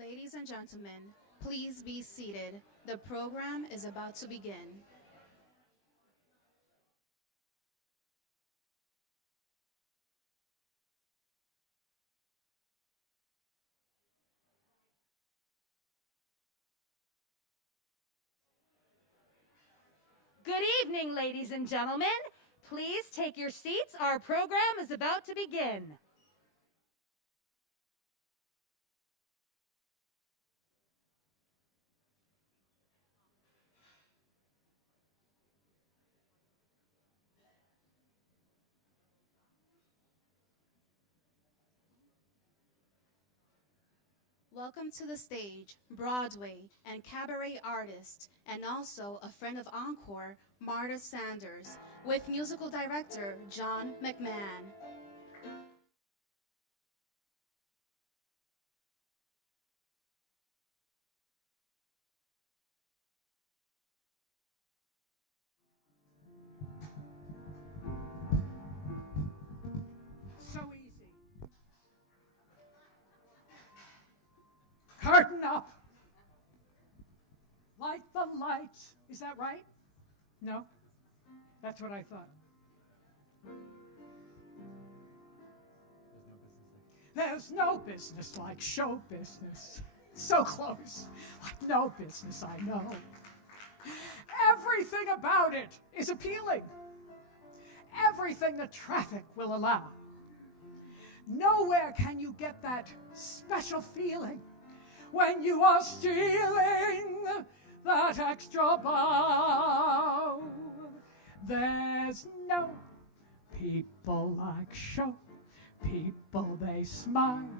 Ladies and gentlemen, please be seated. The program is about to begin. Good evening, ladies and gentlemen. Please take your seats. Our program is about to begin. Welcome to the stage, Broadway and cabaret artist, and also a friend of Encore, Marta Sanders, with musical director John McMahon. So easy. Curtain up. Light the lights. Is that right? No? That's what I thought. There's no business like show business. So close. Like no business I know. Everything about it is appealing. Everything the traffic will allow. Nowhere can you get that special feeling when you are stealing that extra bow. There's no people like show people. They smile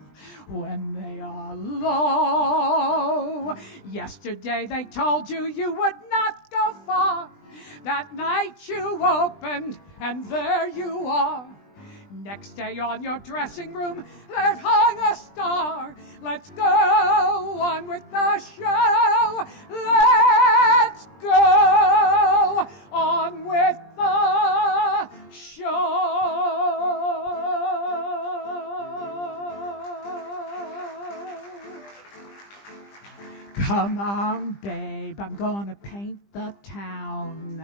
when they are low. Yesterday they told you you would not go far. That night you opened and there you are. Next day on your dressing room, they've hung a star. Let's go on with the show. Let's go on with the show. Come on, babe, I'm gonna paint the town.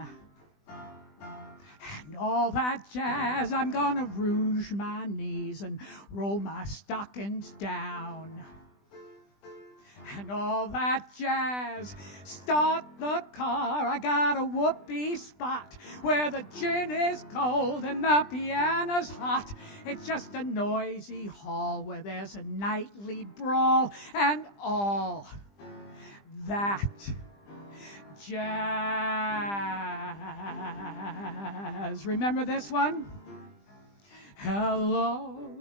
And all that jazz, I'm gonna rouge my knees and roll my stockings down. And all that jazz, start the car. I got a whoopee spot where the gin is cold and the piano's hot. It's just a noisy hall where there's a nightly brawl and all that jazz. Remember this one? Hello,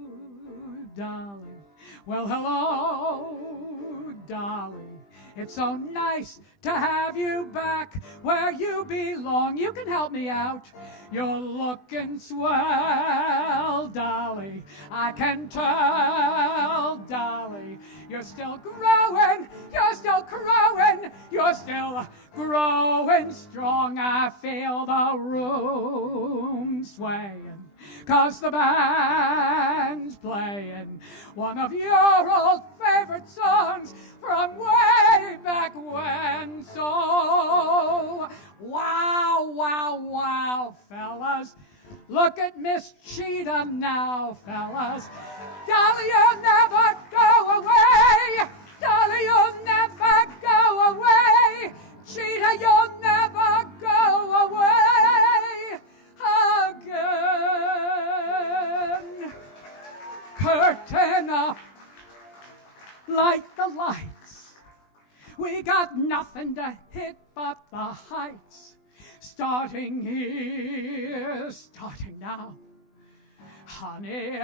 darling. Well, hello, darling. It's so nice to have you back where you belong. You can help me out. You're looking swell, Dolly. I can tell, Dolly. You're still growing. You're still growing. You're still growing strong. I feel the room swaying. 'Cause the band's playing one of your old favorite songs from way back when. So, wow, wow, wow, fellas. Look at Miss Chita now, fellas. Dolly, you'll never go away. Dolly, you'll never go away. Chita, you'll never go away again. Curtain up, light the lights. We got nothing to hit but the heights. Starting here, starting now. Honey,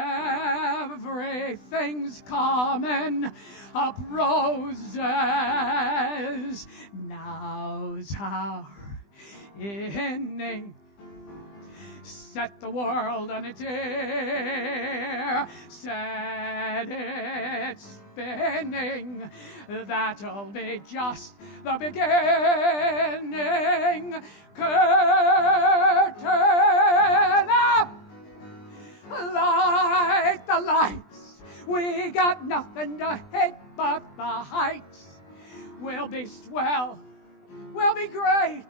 everything's coming up roses. Now's our inning. Set the world on its ear. Set it spinning. That'll be just the beginning. Curtain up! Light the lights. We got nothing to hit but the heights will be swell, will be great.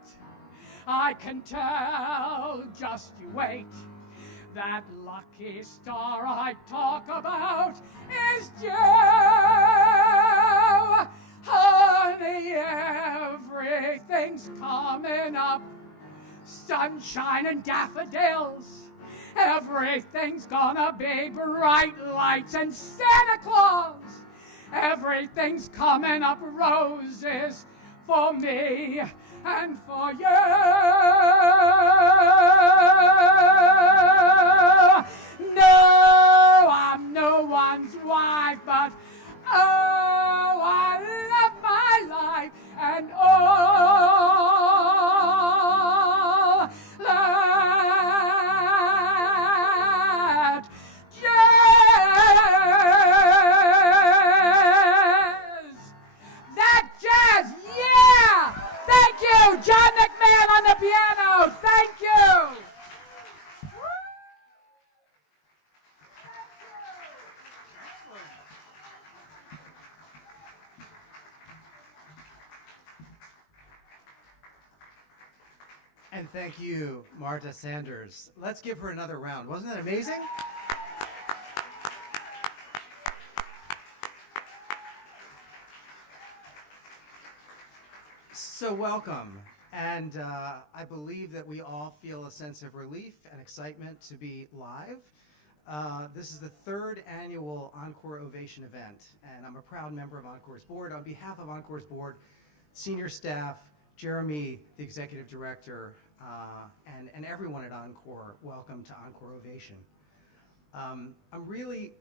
I can tell, just you wait. That lucky star I talk about is Joe. Honey, everything's coming up. Sunshine and daffodils. Everything's gonna be bright lights and Santa Claus. Everything's coming up roses for me and for you. No, I'm no one's wife, but oh, I love my life and all that jazz. That jazz, yeah! Thank you, John McMahon on the piano. Thank you. And thank you, Marta Sanders. Let's give her another round. Wasn't that amazing? So welcome. And I believe that we all feel a sense of relief and excitement to be live. This is the third annual Encore Ovation event, and I'm a proud member of Encore's board. On behalf of Encore's board, senior staff, Jeremy, the executive director, and everyone at Encore, welcome to Encore Ovation. I'm really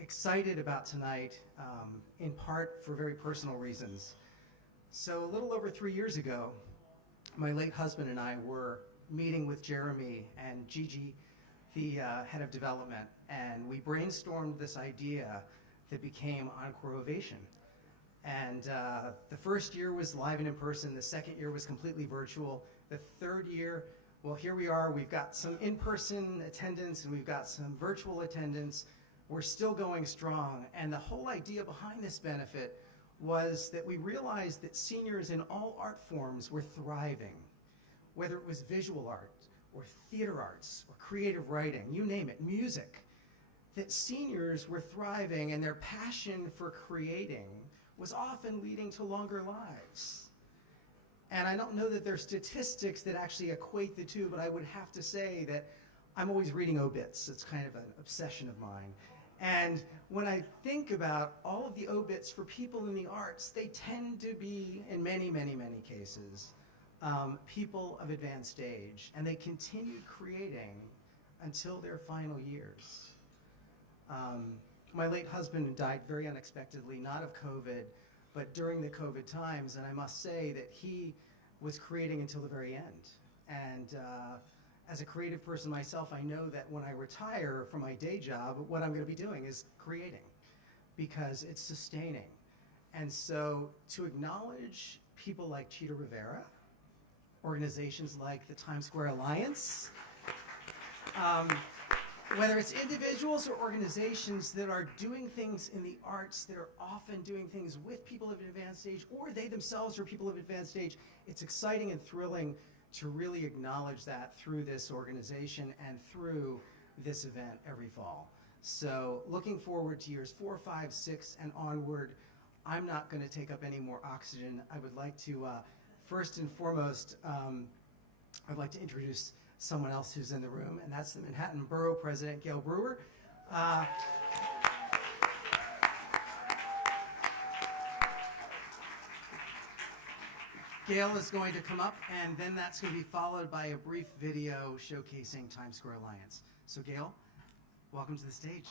excited about tonight, in part for very personal reasons. So a little over 3 years ago, my late husband and I were meeting with Jeremy and Gigi, the head of development, and we brainstormed this idea that became Encore Ovation. And the first year was live and in person. The second year was completely virtual. The third year, well, here we are. We've got some in-person attendance and we've got some virtual attendance. We're still going strong. And the whole idea behind this benefit was that we realized that seniors in all art forms were thriving, whether it was visual art or theater arts or creative writing, you name it, music, that seniors were thriving and their passion for creating was often leading to longer lives. And I don't know that there's statistics that actually equate the two, but I would have to say that I'm always reading obits. It's kind of an obsession of mine. And when I think about all of the obits for people in the arts, they tend to be, in many, many, many cases, people of advanced age. And they continued creating until their final years. My late husband died very unexpectedly, not of COVID, but during the COVID times, and I must say that he was creating until the very end. And as a creative person myself, I know that when I retire from my day job, what I'm going to be doing is creating, because it's sustaining. And so to acknowledge people like Chita Rivera, organizations like the Times Square Alliance, whether it's individuals or organizations that are doing things in the arts that are often doing things with people of advanced age, or they themselves are people of advanced age, it's exciting and thrilling to really acknowledge that through this organization and through this event every fall. So looking forward to years 4, 5, 6, and onward. I'm not going to take up any more oxygen. I would like to, first and foremost, I'd like to introduce someone else who's in the room, and that's the Manhattan Borough President, Gail Brewer. Gail is going to come up, and then that's going to be followed by a brief video showcasing Times Square Alliance. So Gail, welcome to the stage.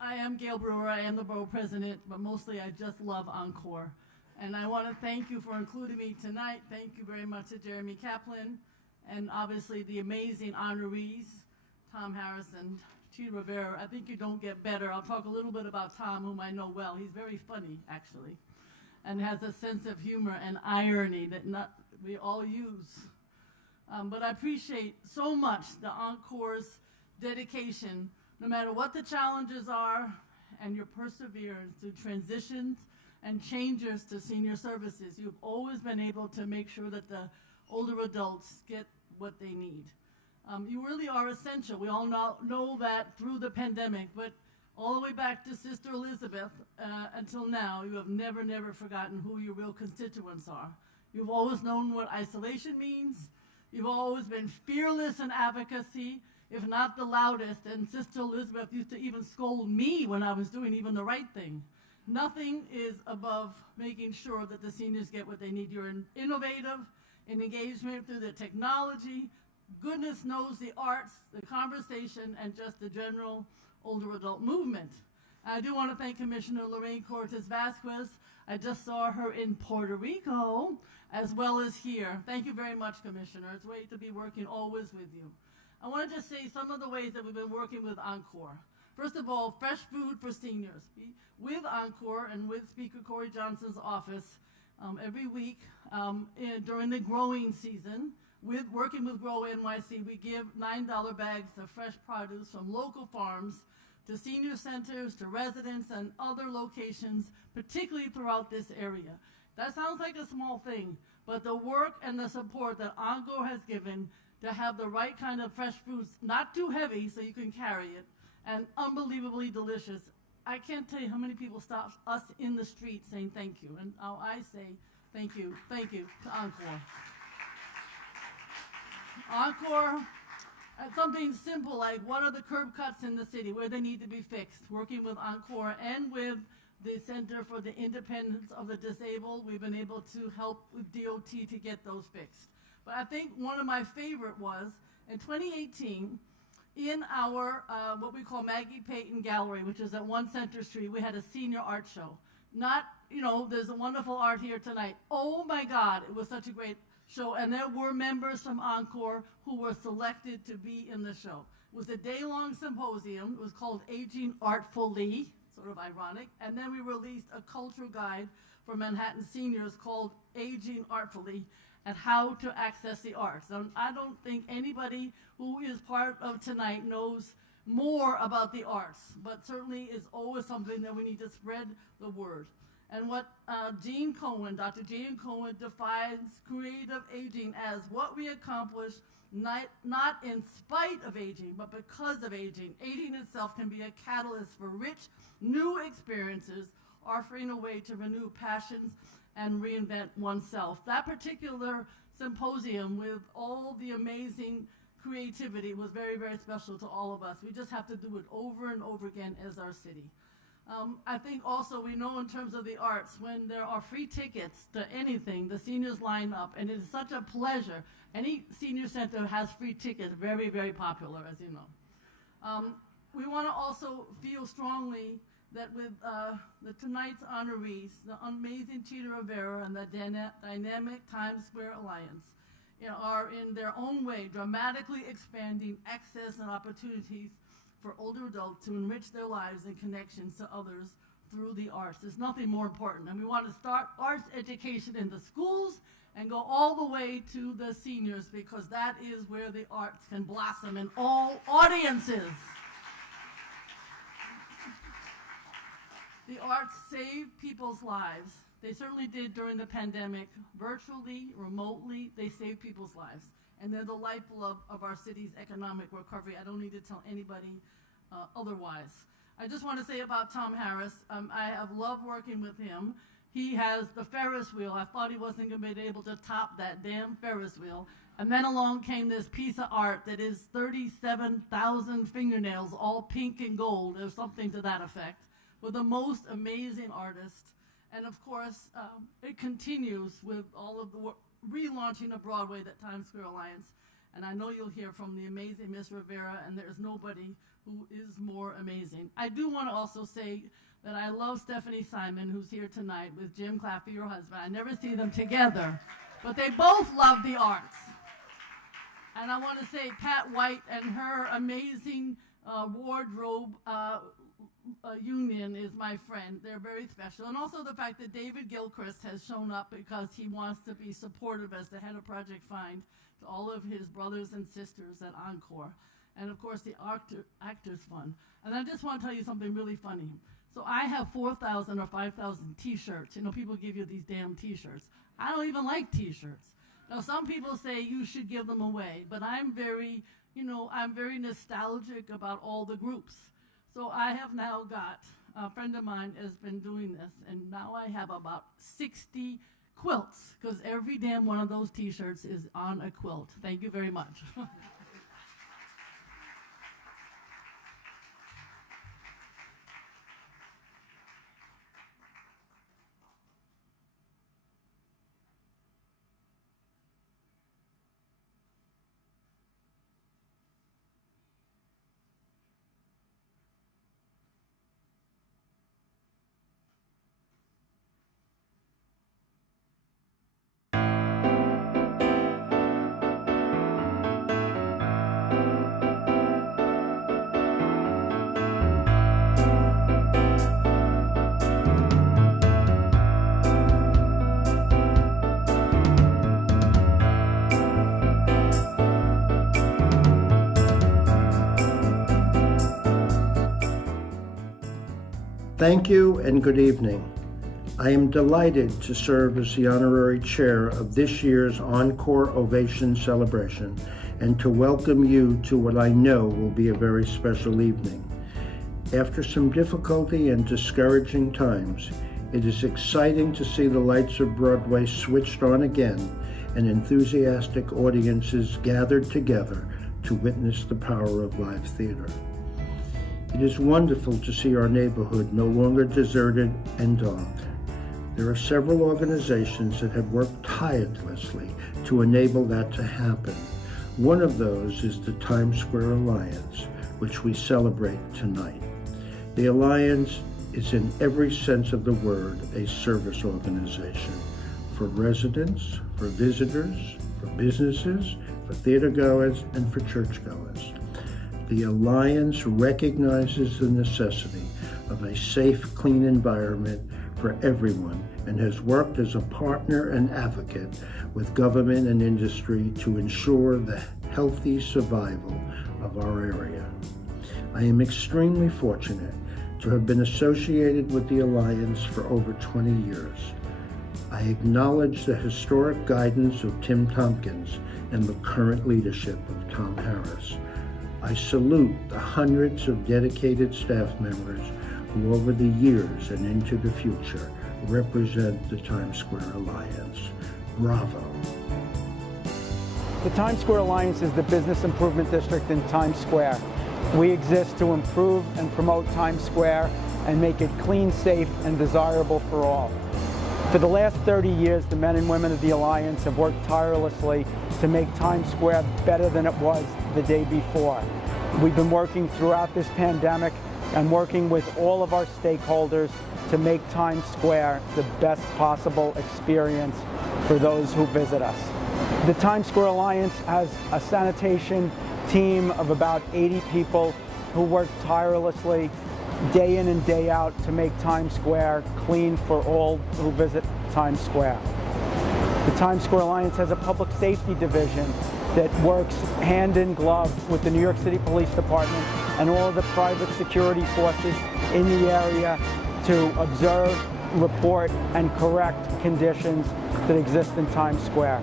I am Gail Brewer. I am the borough president, but mostly I just love Encore. And I want to thank you for including me tonight. Thank you very much to Jeremy Kaplan, and obviously the amazing honorees, Tom Harris and Chita Rivera. I think you don't get better. I'll talk a little bit about Tom, whom I know well. He's very funny, actually, and has a sense of humor and irony that we all use. But I appreciate so much the Encore's dedication, no matter what the challenges are, and your perseverance through transitions and changes to senior services. You've always been able to make sure that the older adults get what they need. You really are essential. We all know that through the pandemic, but all the way back to Sister Elizabeth until now, you have never forgotten who your real constituents are. You've always known what isolation means. You've always been fearless in advocacy, if not the loudest. And Sister Elizabeth used to even scold me when I was doing even the right thing. Nothing is above making sure that the seniors get what they need. You're innovative in engagement through the technology. Goodness knows the arts, the conversation, and just the general older adult movement. I do want to thank Commissioner Lorraine Cortez Vasquez. I just saw her in Puerto Rico as well as here. Thank you very much, Commissioner. It's great to be working always with you. I want to just say some of the ways that we've been working with Encore. First of all, fresh food for seniors. With Encore and with Speaker Corey Johnson's office, every week during the growing season, working with Grow NYC, we give $9 bags of fresh produce from local farms to senior centers, to residents, and other locations, particularly throughout this area. That sounds like a small thing, but the work and the support that Encore has given to have the right kind of fresh foods, not too heavy so you can carry it, and unbelievably delicious. I can't tell you how many people stop us in the street saying thank you, and I say thank you to Encore. Encore, something simple like what are the curb cuts in the city, where they need to be fixed. Working with Encore and with the Center for the Independence of the Disabled, we've been able to help with DOT to get those fixed. But I think one of my favorite was in 2018, in our what we call Maggie Payton Gallery, which is at 1 Center Street, we had a senior art show. There's a wonderful art here tonight. Oh my God, it was such a great show, and there were members from Encore who were selected to be in the show. It was a day-long symposium. It was called Aging Artfully, sort of ironic, and then we released a cultural guide for Manhattan seniors called Aging Artfully and how to access the arts. And I don't think anybody who is part of tonight knows more about the arts, but certainly is always something that we need to spread the word. And what Dr. Jean Cohen defines creative aging as what we accomplish not in spite of aging, but because of aging. Aging itself can be a catalyst for rich, new experiences, offering a way to renew passions and reinvent oneself. That particular symposium with all the amazing creativity was very, very special to all of us. We just have to do it over and over again as our city. I think also we know in terms of the arts, when there are free tickets to anything, the seniors line up, and it is such a pleasure. Any senior center has free tickets, very, very popular, as you know. We want to also feel strongly that with tonight's honorees, the amazing Chita Rivera and the dynamic Times Square Alliance, are in their own way dramatically expanding access and opportunities for older adults to enrich their lives and connections to others through the arts. There's nothing more important. And we want to start arts education in the schools and go all the way to the seniors, because that is where the arts can blossom in all audiences. The arts save people's lives. They certainly did during the pandemic. Virtually, remotely, they saved people's lives. And they're the lifeblood of our city's economic recovery. I don't need to tell anybody otherwise. I just want to say about Tom Harris, I have loved working with him. He has the Ferris wheel. I thought he wasn't going to be able to top that damn Ferris wheel. And then along came this piece of art that is 37,000 fingernails, all pink and gold, or something to that effect, with the most amazing artist. And of course, it continues with all of the relaunching of Broadway, that Times Square Alliance. And I know you'll hear from the amazing Miss Rivera, and there's nobody who is more amazing. I do want to also say that I love Stephanie Simon, who's here tonight, with Jim Claffey, your husband. I never see them together, but they both love the arts. And I want to say Pat White and her amazing wardrobe union is my friend. They're very special. And also the fact that David Gilchrist has shown up because he wants to be supportive as the head of Project Find to all of his brothers and sisters at Encore. And of course the Actors Fund. And I just want to tell you something really funny. So I have 4,000 or 5,000 t-shirts. You know, people give you these damn t-shirts. I don't even like t-shirts. Now some people say you should give them away, but I'm very nostalgic about all the groups. So I have now got, a friend of mine has been doing this, and now I have about 60 quilts, because every damn one of those t-shirts is on a quilt. Thank you very much. Thank you and good evening. I am delighted to serve as the honorary chair of this year's Encore Ovation celebration and to welcome you to what I know will be a very special evening. After some difficulty and discouraging times, it is exciting to see the lights of Broadway switched on again and enthusiastic audiences gathered together to witness the power of live theater. It is wonderful to see our neighborhood no longer deserted and dark. There are several organizations that have worked tirelessly to enable that to happen. One of those is the Times Square Alliance, which we celebrate tonight. The Alliance is in every sense of the word a service organization for residents, for visitors, for businesses, for theatergoers, and for churchgoers. The Alliance recognizes the necessity of a safe, clean environment for everyone and has worked as a partner and advocate with government and industry to ensure the healthy survival of our area. I am extremely fortunate to have been associated with the Alliance for over 20 years. I acknowledge the historic guidance of Tim Tompkins and the current leadership of Tom Harris. I salute the hundreds of dedicated staff members who over the years and into the future represent the Times Square Alliance. Bravo. The Times Square Alliance is the business improvement district in Times Square. We exist to improve and promote Times Square and make it clean, safe, and desirable for all. For the last 30 years, the men and women of the Alliance have worked tirelessly to make Times Square better than it was the day before. We've been working throughout this pandemic and working with all of our stakeholders to make Times Square the best possible experience for those who visit us. The Times Square Alliance has a sanitation team of about 80 people who work tirelessly day in and day out to make Times Square clean for all who visit Times Square. The Times Square Alliance has a public safety division that works hand in glove with the New York City Police Department and all of the private security forces in the area to observe, report, and correct conditions that exist in Times Square.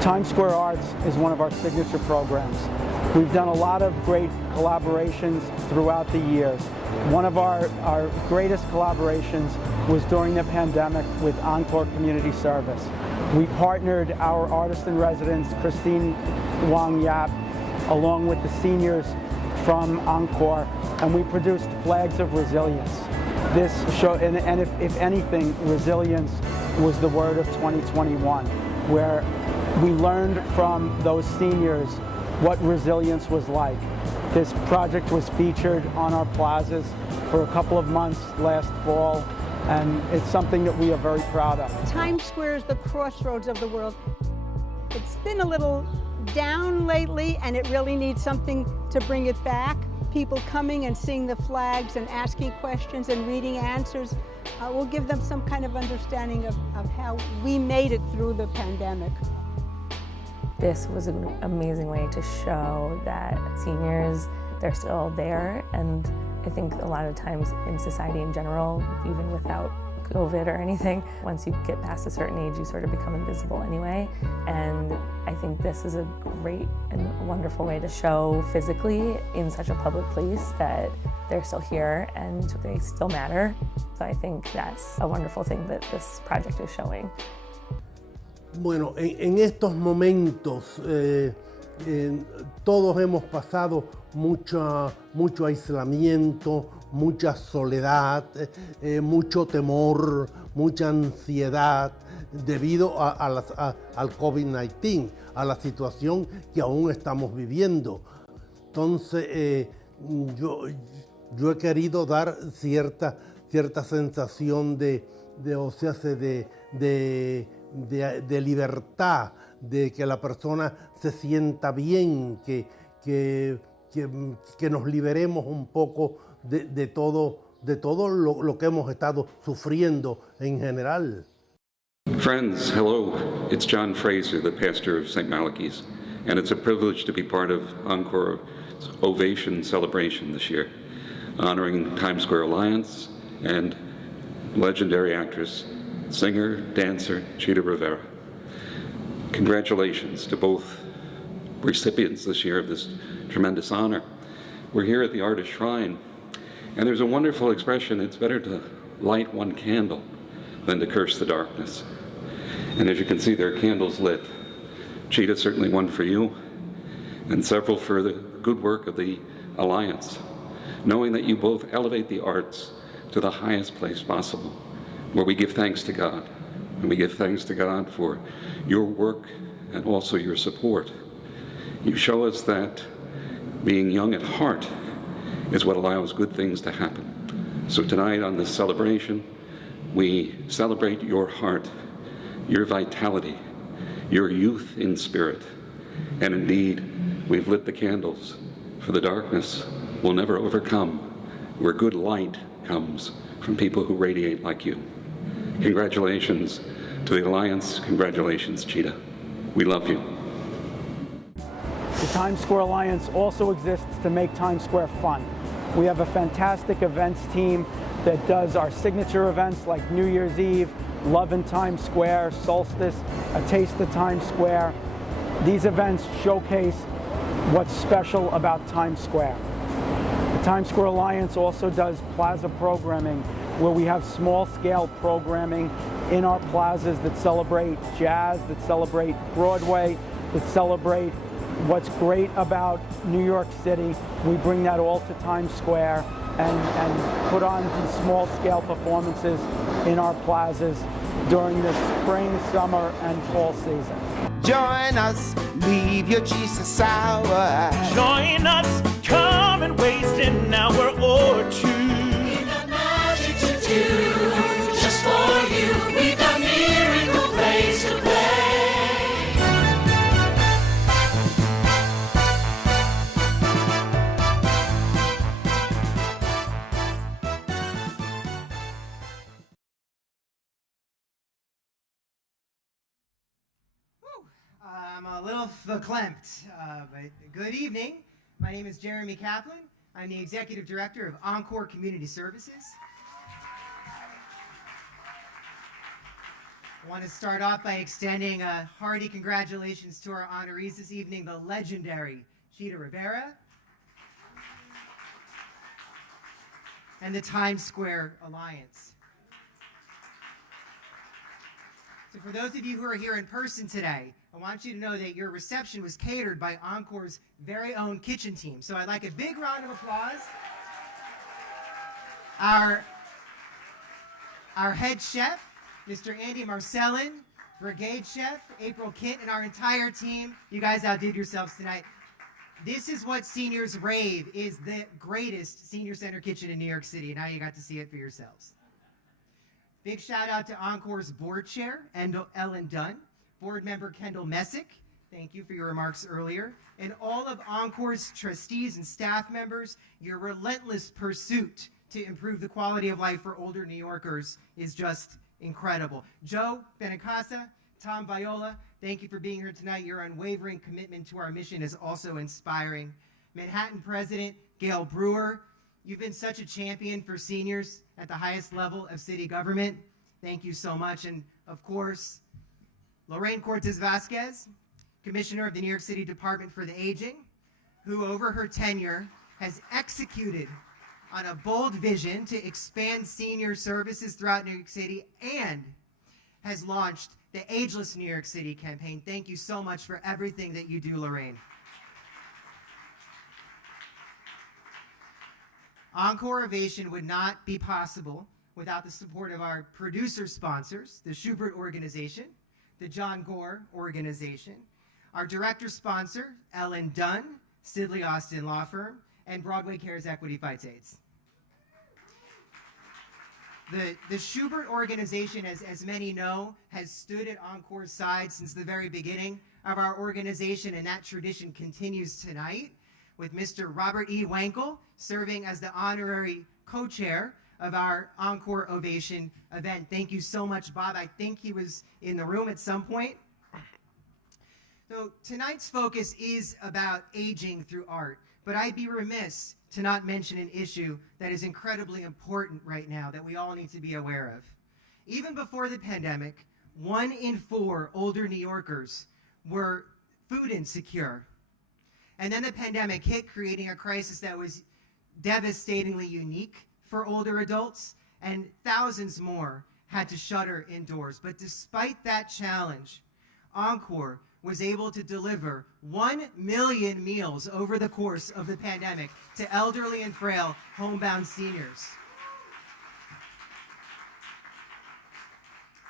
Times Square Arts is one of our signature programs. We've done a lot of great collaborations throughout the years. One of our greatest collaborations was during the pandemic with Encore Community Service. We partnered our artist in residence, Christine Wang Yap, along with the seniors from Encore, and we produced Flags of Resilience. This show, and if anything, resilience was the word of 2021, where we learned from those seniors what resilience was like. This project was featured on our plazas for a couple of months last fall, and it's something that we are very proud of. Times Square is the crossroads of the world. It's been a little down lately, and it really needs something to bring it back. people coming and seeing the flags and asking questions and reading answers will give them some kind of understanding of how we made it through the pandemic. This was an amazing way to show that seniors, they're still there, and I think a lot of times in society in general, even without COVID or anything, once you get past a certain age, you sort of become invisible anyway. And I think this is a great and wonderful way to show physically in such a public place that they're still here and they still matter. So I think that's a wonderful thing that this project is showing. Bueno, en estos momentos todos hemos pasado mucho aislamiento, mucha soledad, mucho temor, mucha ansiedad debido al COVID-19, a la situación que aún estamos viviendo. Entonces, yo he querido dar cierta sensación de libertad, de que la persona se sienta bien, que nos liberemos un poco de todo lo que hemos estado sufriendo en general. Friends, hello. It's John Fraser, the pastor of St. Malachy's, and it's a privilege to be part of Encore Ovation celebration this year, honoring Times Square Alliance and legendary actress, singer, dancer, Chita Rivera. Congratulations to both recipients this year of this tremendous honor. We're here at the Artist Shrine, and there's a wonderful expression: it's better to light one candle than to curse the darkness. And as you can see, there are candles lit. Chita, certainly one for you, and several for the good work of the Alliance, knowing that you both elevate the arts to the highest place possible, where we give thanks to God. And we give thanks to God for your work and also your support. You show us that being young at heart is what allows good things to happen. So tonight on this celebration, we celebrate your heart, your vitality, your youth in spirit. And indeed, we've lit the candles, for the darkness will never overcome, where good light comes from people who radiate like you. Congratulations to the Alliance. Congratulations, Chita. We love you. The Times Square Alliance also exists to make Times Square fun. We have a fantastic events team that does our signature events like New Year's Eve, Love in Times Square, Solstice, A Taste of Times Square. These events showcase what's special about Times Square. The Times Square Alliance also does plaza programming, where we have small-scale programming in our plazas that celebrate jazz, that celebrate Broadway, that celebrate what's great about New York City. We bring that all to Times Square and put on these small-scale performances in our plazas during the spring, summer, and fall season. Join us, leave your Jesus hour. Join us, come and waste an hour or two. We've got magic to do, just for you. We've got miracle place to play. I'm a little verklempt, but good evening. My name is Jeremy Kaplan. I'm the Executive Director of Encore Community Services. I want to start off by extending a hearty congratulations to our honorees this evening, the legendary Chita Rivera and the Times Square Alliance. So for those of you who are here in person today, I want you to know that your reception was catered by Encore's very own kitchen team. So I'd like a big round of applause. Our head chef, Mr. Andy Marcellin, brigade chef, April Kint, and our entire team. You guys outdid yourselves tonight. This is what seniors rave is the greatest senior center kitchen in New York City. Now you got to see it for yourselves. Big shout out to Encore's board chair, Ellen Dunn, board member Kendall Messick, thank you for your remarks earlier. And all of Encore's trustees and staff members, your relentless pursuit to improve the quality of life for older New Yorkers is just incredible. Joe Benacasa, Tom Viola, thank you for being here tonight. Your unwavering commitment to our mission is also inspiring. Manhattan President Gail Brewer, you've been such a champion for seniors at the highest level of city government. Thank you so much. And of course, Lorraine Cortez Vasquez, Commissioner of the New York City Department for the Aging, who over her tenure has executed on a bold vision to expand senior services throughout New York City and has launched the Ageless New York City campaign. Thank you so much for everything that you do, Lorraine. Encore Ovation would not be possible without the support of our producer sponsors, the Schubert Organization, the John Gore Organization, our director sponsor, Ellen Dunn, Sidley Austin Law Firm, and Broadway Cares Equity Fights AIDS. The Schubert Organization, as many know, has stood at Encore's side since the very beginning of our organization, and that tradition continues tonight with Mr. Robert E. Wankel serving as the honorary co-chair of our Encore Ovation event. Thank you so much, Bob. I think he was in the room at some point. So tonight's focus is about aging through art, but I'd be remiss to not mention an issue that is incredibly important right now that we all need to be aware of. Even before the pandemic, 1 in 4 older New Yorkers were food insecure. And then the pandemic hit, creating a crisis that was devastatingly unique for older adults, and thousands more had to shutter indoors. But despite that challenge, Encore was able to deliver 1 million meals over the course of the pandemic to elderly and frail homebound seniors.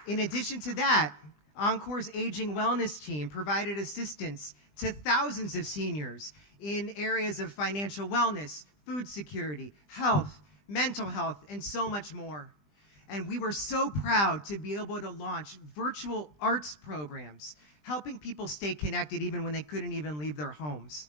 In addition to that, Encore's Aging Wellness team provided assistance to thousands of seniors in areas of financial wellness, food security, health, mental health, and so much more. And we were so proud to be able to launch virtual arts programs, helping people stay connected even when they couldn't even leave their homes.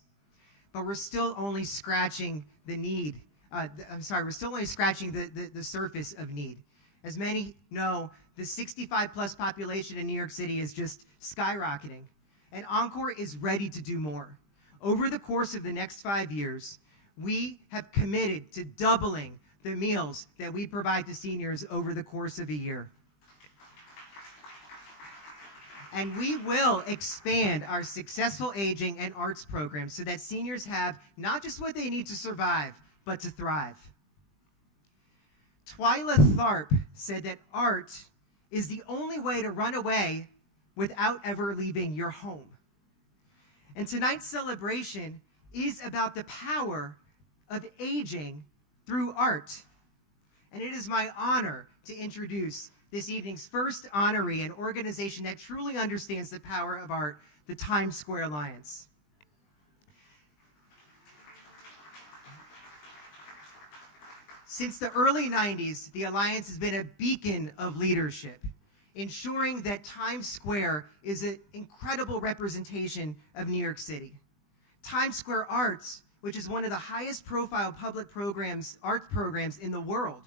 But we're still only scratching the need. We're still only scratching the surface of need. As many know, the 65-plus population in New York City is just skyrocketing. And Encore is ready to do more. Over the course of the next 5 years, we have committed to doubling the meals that we provide to seniors over the course of a year. And we will expand our successful aging and arts programs so that seniors have not just what they need to survive, but to thrive. Twyla Tharp said that art is the only way to run away without ever leaving your home. And tonight's celebration is about the power of aging through art. And it is my honor to introduce this evening's first honoree, an organization that truly understands the power of art, the Times Square Alliance. Since the early 90s, the Alliance has been a beacon of leadership, ensuring that Times Square is an incredible representation of New York City. Times Square Arts, which is one of the highest profile public arts programs in the world,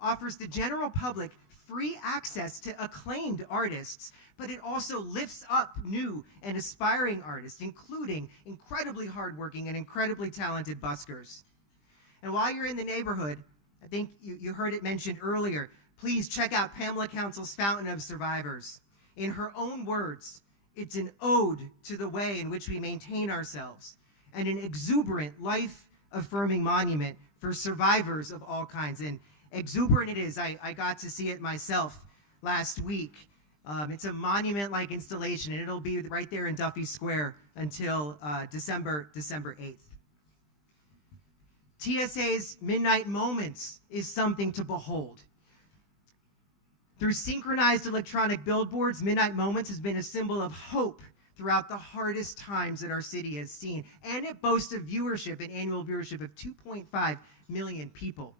offers the general public free access to acclaimed artists, but it also lifts up new and aspiring artists, including incredibly hardworking and incredibly talented buskers. And while you're in the neighborhood, I think you heard it mentioned earlier, please check out Pamela Council's Fountain of Survivors. In her own words, it's an ode to the way in which we maintain ourselves and an exuberant, life-affirming monument for survivors of all kinds. And exuberant it is. I got to see it myself last week. It's a monument-like installation, and it'll be right there in Duffy Square until December 8th. TSA's Midnight Moments is something to behold. Through synchronized electronic billboards, Midnight Moments has been a symbol of hope throughout the hardest times that our city has seen. And it boasts an annual viewership of 2.5 million people.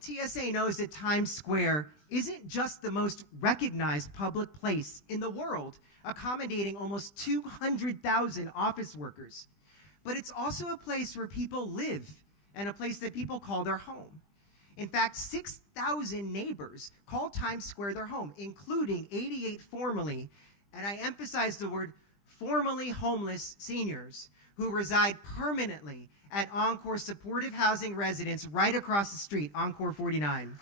TSA knows that Times Square isn't just the most recognized public place in the world, accommodating almost 200,000 office workers, but it's also a place where people live and a place that people call their home. In fact, 6,000 neighbors call Times Square their home, including 88 formerly, and I emphasize the word formerly homeless seniors who reside permanently at Encore Supportive Housing Residence right across the street, Encore 49.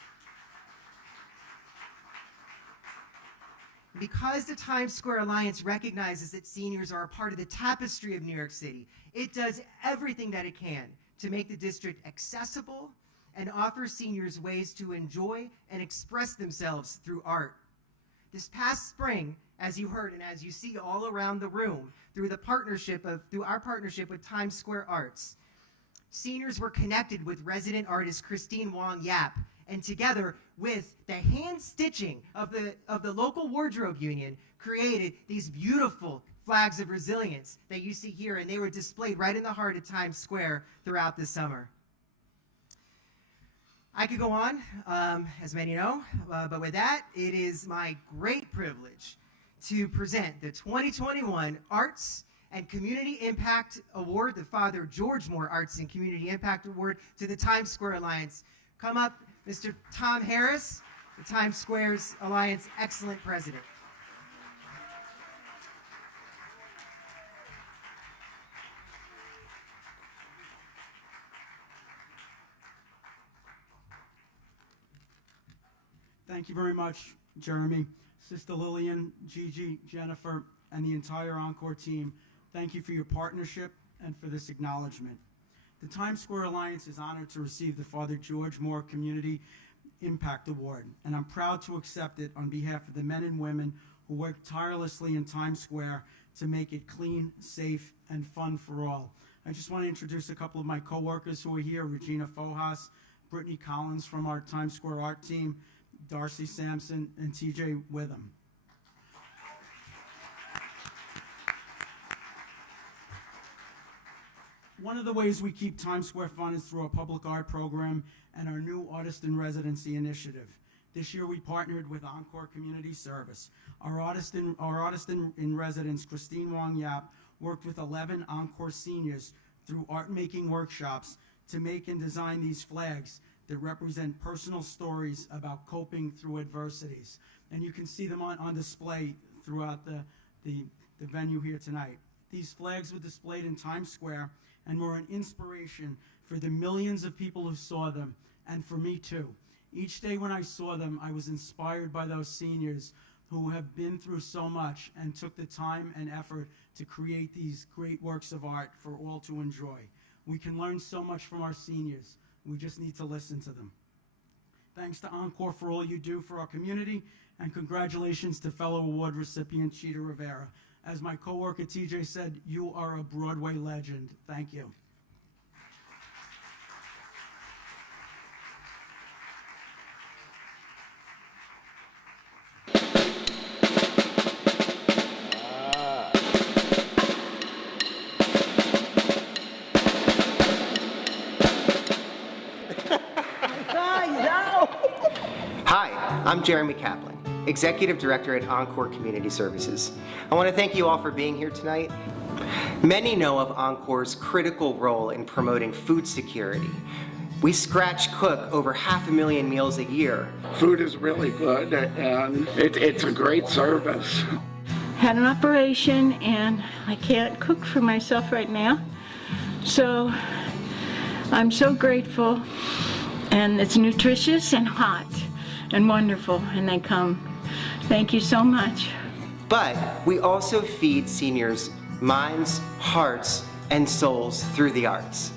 Because the Times Square Alliance recognizes that seniors are a part of the tapestry of New York City, it does everything that it can to make the district accessible and offer seniors ways to enjoy and express themselves through art. This past spring, as you heard and as you see all around the room, through our partnership with Times Square Arts, seniors were connected with resident artist Christine Wong Yap, and together with the hand stitching of the local wardrobe union, created these beautiful flags of resilience that you see here, and they were displayed right in the heart of Times Square throughout the summer. I could go on, as many know, but with that, it is my great privilege to present the 2021 Arts and Community Impact Award, the Father George Moore Arts and Community Impact Award, to the Times Square Alliance. Come up, Mr. Tom Harris, the Times Square's Alliance excellent president. Thank you very much, Jeremy, Sister Lillian, Gigi, Jennifer, and the entire Encore team. Thank you for your partnership and for this acknowledgement. The Times Square Alliance is honored to receive the Father George Moore Community Impact Award, and I'm proud to accept it on behalf of the men and women who work tirelessly in Times Square to make it clean, safe, and fun for all. I just want to introduce a couple of my coworkers who are here, Regina Fojas, Brittany Collins from our Times Square art team, Darcy Sampson, and TJ Witham. One of the ways we keep Times Square fun is through our public art program and our new Artist in Residency initiative. This year we partnered with Encore Community Service. Our artist in residence, Christine Wong Yap, worked with 11 Encore seniors through art-making workshops to make and design these flags that represent personal stories about coping through adversities. And you can see them on display throughout the venue here tonight. These flags were displayed in Times Square and were an inspiration for the millions of people who saw them, and for me too. Each day when I saw them, I was inspired by those seniors who have been through so much and took the time and effort to create these great works of art for all to enjoy. We can learn so much from our seniors. We just need to listen to them. Thanks to Encore for all you do for our community, and congratulations to fellow award recipient Chita Rivera. As my coworker TJ said, you are a Broadway legend. Thank you. Hi, I'm Jeremy Kaplan, Executive Director at Encore Community Services. I want to thank you all for being here tonight. Many know of Encore's critical role in promoting food security. We scratch cook over 500,000 meals a year. Food is really good, and it's a great service. Had an operation and I can't cook for myself right now. So I'm so grateful, and it's nutritious and hot and wonderful, and they come. Thank you so much. But we also feed seniors' minds, hearts, and souls through the arts.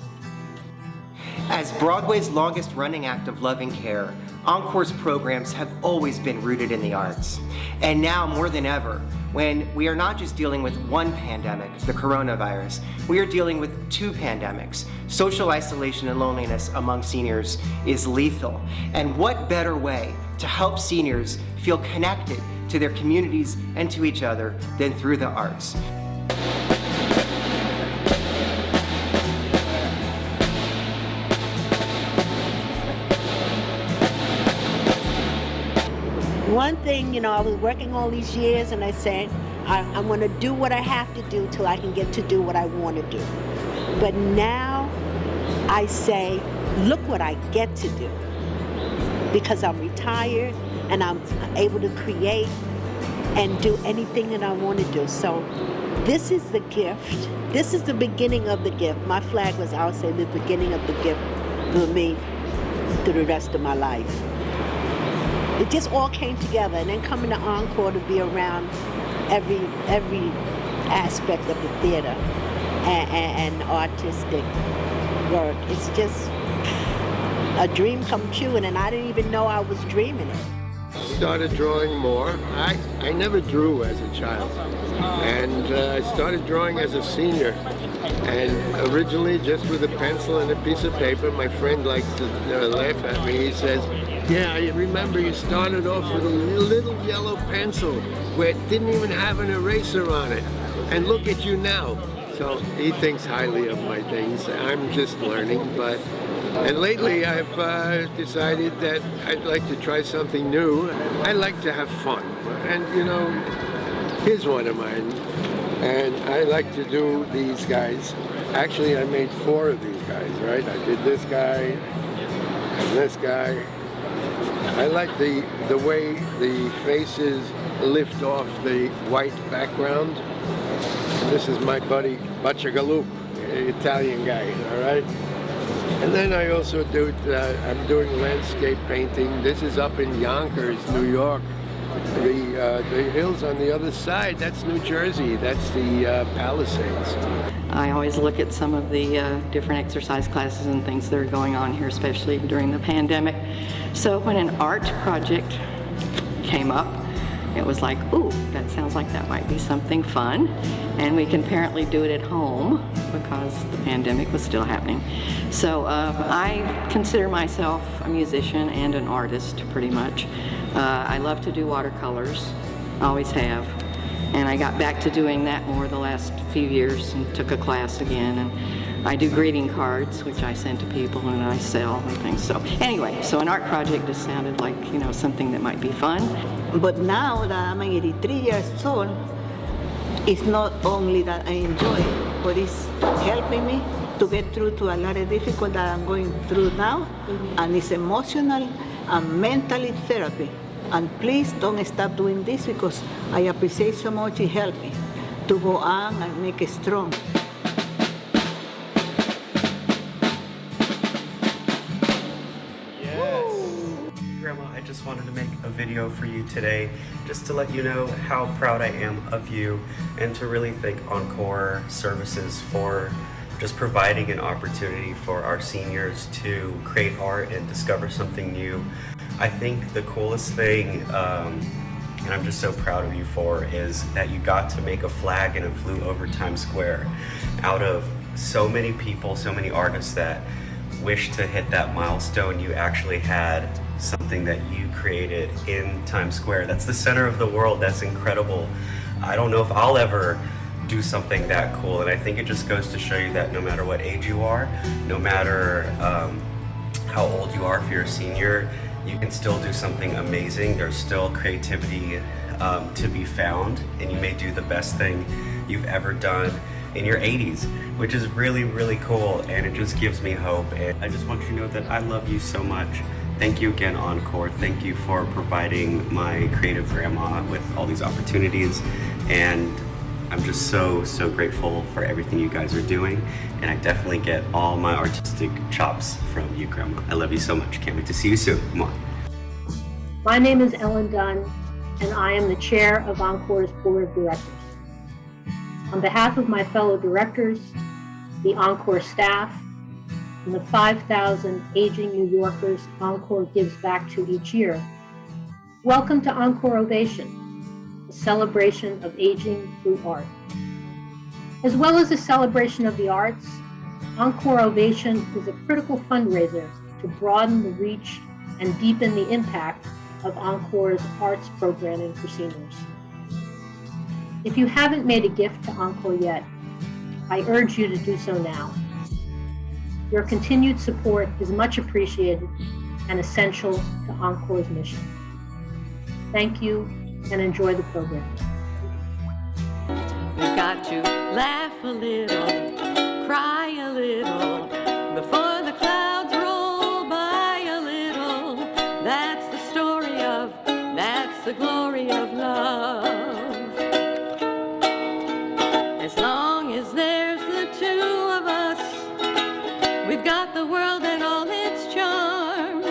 As Broadway's longest running act of loving care, Encore's programs have always been rooted in the arts. And now more than ever, when we are not just dealing with one pandemic, the coronavirus, we are dealing with two pandemics. Social isolation and loneliness among seniors is lethal. And what better way to help seniors feel connected to their communities and to each other than through the arts? one thing, you know, I was working all these years and I said, I'm going to do what I have to do till I can get to do what I want to do. But now I say, look what I get to do. Because I'm retired and I'm able to create and do anything that I want to do. So this is the gift. This is the beginning of the gift. My flag was, I would say, the beginning of the gift for me through the rest of my life. It just all came together, and then coming to Encore to be around every aspect of the theater and artistic work. It's just a dream come true, and I didn't even know I was dreaming it. Started drawing more. I never drew as a child, and I started drawing as a senior, and originally just with a pencil and a piece of paper. My friend likes to laugh at me. He says, yeah, I remember you started off with a little yellow pencil where it didn't even have an eraser on it, and look at you now. So he thinks highly of my things. I'm just learning, and lately I've decided that I'd like to try something new. I like to have fun, and you know, here's one of mine, and I like to do these guys. Actually, I made 4 of these guys, right? I did this guy and this guy. I like the way the faces lift off the white background. This is my buddy Bacigalup, Italian guy, all right? And then I also do, I'm doing landscape painting. This is up in Yonkers, New York. The hills on the other side, that's New Jersey. That's the Palisades. I always look at some of the different exercise classes and things that are going on here, especially during the pandemic. So when an art project came up, it was like, ooh, that sounds like that might be something fun. And we can apparently do it at home because the pandemic was still happening. So I consider myself a musician and an artist, pretty much. I love to do watercolors, always have. And I got back to doing that more the last few years and took a class again. And I do greeting cards, which I send to people and I sell and things. So anyway, so an art project just sounded like, you know, something that might be fun. But now that I'm 83 years old, it's not only that I enjoy it, but it's helping me to get through to a lot of difficult that I'm going through now. And it's emotional and mentally therapy. And please don't stop doing this because I appreciate so much it helped me to go on and make it strong. Grandma, I just wanted to make a video for you today just to let you know how proud I am of you and to really thank Encore Services for just providing an opportunity for our seniors to create art and discover something new. I think the coolest thing, and I'm just so proud of you for, is that you got to make a flag and it flew over Times Square. Out of so many people, so many artists that wish to hit that milestone, you actually had something that you created in Times Square. That's the center of the world. That's incredible. I don't know if I'll ever do something that cool, and I think it just goes to show you that no matter what age you are, no matter how old you are, if you're a senior, you can still do something amazing. There's still creativity to be found, and you may do the best thing you've ever done in your 80s, which is really, really cool, and it just gives me hope. And I just want you to know that I love you so much. Thank you again, Encore. Thank you for providing my creative grandma with all these opportunities, and I'm just so, so grateful for everything you guys are doing, and I definitely get all my artistic chops from you, Grandma. I love you so much. Can't wait to see you soon. Come on. My name is Ellen Dunn, and I am the chair of Encore's Board of Directors. On behalf of my fellow directors, the Encore staff, and the 5,000 aging New Yorkers Encore gives back to each year, welcome to Encore Ovation, a celebration of aging through art. As well as a celebration of the arts, Encore Ovation is a critical fundraiser to broaden the reach and deepen the impact of Encore's arts programming for seniors. If you haven't made a gift to Encore yet, I urge you to do so now. Your continued support is much appreciated and essential to Encore's mission. Thank you and enjoy the program. We've got to laugh a little, cry a little, before the clouds roll by a little. That's the story of, that's the glory of love. As long as there's the two of us, we've got the world and all its charms.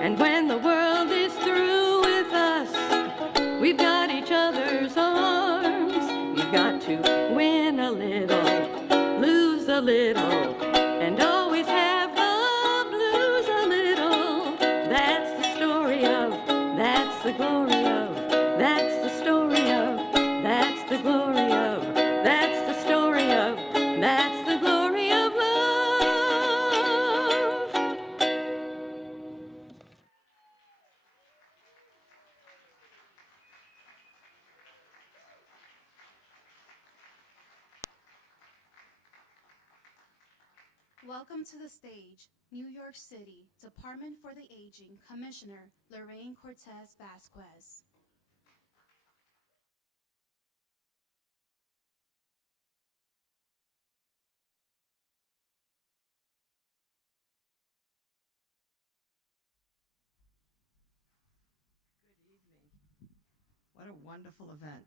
And when the world is through with us, we've got each other's arms. We've got to win a little, lose a little, and always have the blues a little. That's the story of, that's the glory of, that's the story of, that's the glory of, that's the story of, that's the glory of love. Welcome to the stage, New York City Department for the Aging Commissioner Lorraine Cortez Vasquez. What a wonderful event.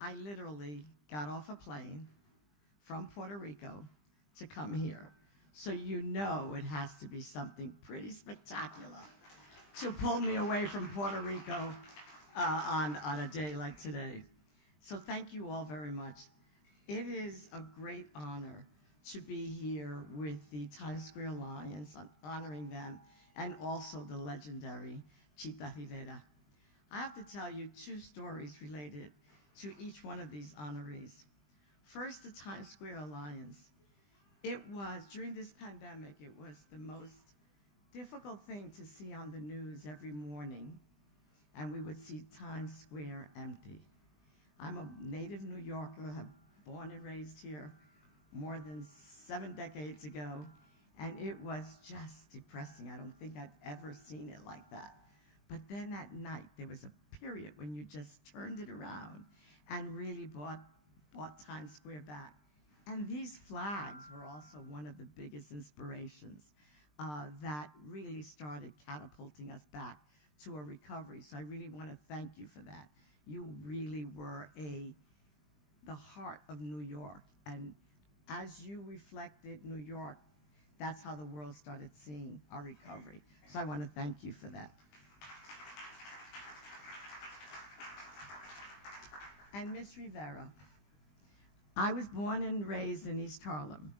I literally got off a plane from Puerto Rico to come here. So you know it has to be something pretty spectacular to pull me away from Puerto Rico on a day like today. So thank you all very much. It is a great honor to be here with the Times Square Lions, honoring them, and also the legendary Chita Rivera. I have to tell you two stories related to each one of these honorees. First, the Times Square Alliance. It was, during this pandemic, it was the most difficult thing to see on the news every morning, and we would see Times Square empty. I'm a native New Yorker, born and raised here more than 7 decades ago, and it was just depressing. I don't think I've ever seen it like that. But then at night, there was a period when you just turned it around and really brought Times Square back. And these flags were also one of the biggest inspirations that really started catapulting us back to a recovery. So I really want to thank you for that. You really were the heart of New York. And as you reflected New York, that's how the world started seeing our recovery. So I want to thank you for that. And Miss Rivera, I was born and raised in East Harlem.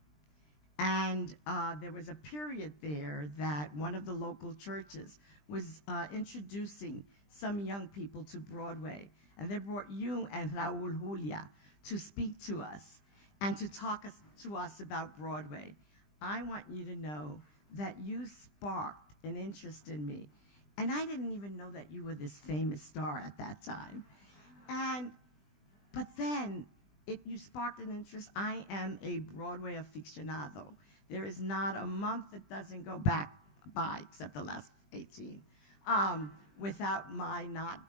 And there was a period there that one of the local churches was introducing some young people to Broadway. And they brought you and Raul Julia to speak to us and to talk to us about Broadway. I want you to know that you sparked an interest in me. And I didn't even know that you were this famous star at that time. But then, you sparked an interest. I am a Broadway aficionado. There is not a month that doesn't go by, except the last 18, without my not,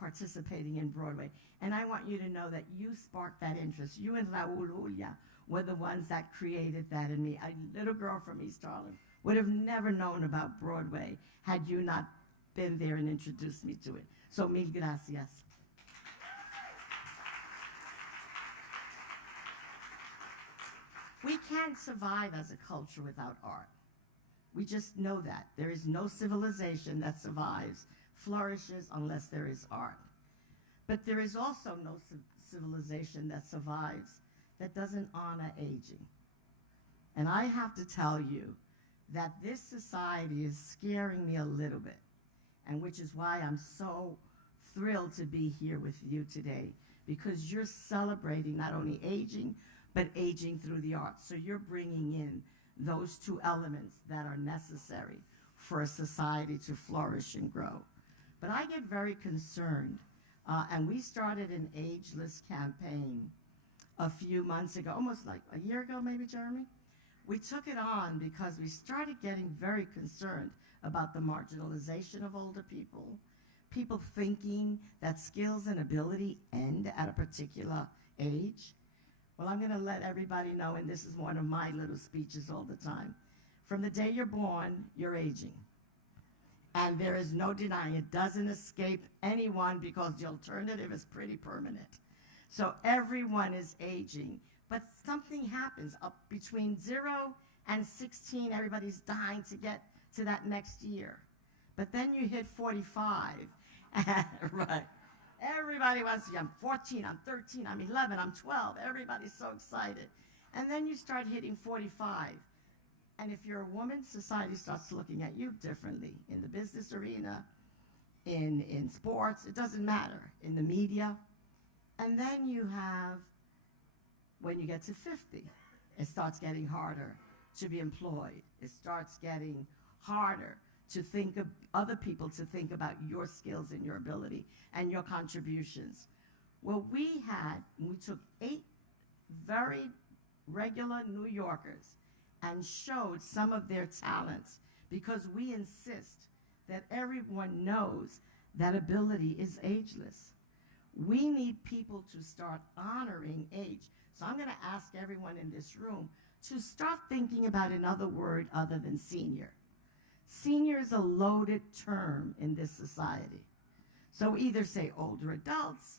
participating in Broadway. And I want you to know that you sparked that interest. You and Raul Julia were the ones that created that in me. A little girl from East Harlem would have never known about Broadway had you not been there and introduced me to it. So mil gracias. We can't survive as a culture without art. We just know that. There is no civilization that survives, flourishes, unless there is art. But there is also no civilization that survives that doesn't honor aging. And I have to tell you that this society is scaring me a little bit, and which is why I'm so thrilled to be here with you today, because you're celebrating not only aging, but aging through the arts. So you're bringing in those two elements that are necessary for a society to flourish and grow. But I get very concerned, and we started an ageless campaign a few months ago, almost like a year ago maybe, Jeremy? We took it on because we started getting very concerned about the marginalization of older people, people thinking that skills and ability end at a particular age. Well, I'm going to let everybody know, and this is one of my little speeches all the time. From the day you're born, you're aging. And there is no denying it. Doesn't escape anyone because the alternative is pretty permanent. So everyone is aging. But something happens up between 0 and 16. Everybody's dying to get to that next year. But then you hit 45. Right. Everybody wants to see, I'm 14, I'm 13, I'm 11, I'm 12. Everybody's so excited. And then you start hitting 45. And if you're a woman, society starts looking at you differently in the business arena, in sports, it doesn't matter, in the media. And then you have, when you get to 50, it starts getting harder to be employed. It starts getting harder to think of other people, to think about your skills and your ability and your contributions. Well, we took 8 very regular New Yorkers and showed some of their talents, because we insist that everyone knows that ability is ageless. We need people to start honoring age. So I'm going to ask everyone in this room to start thinking about another word other than senior. Senior is a loaded term in this society. So either say older adults,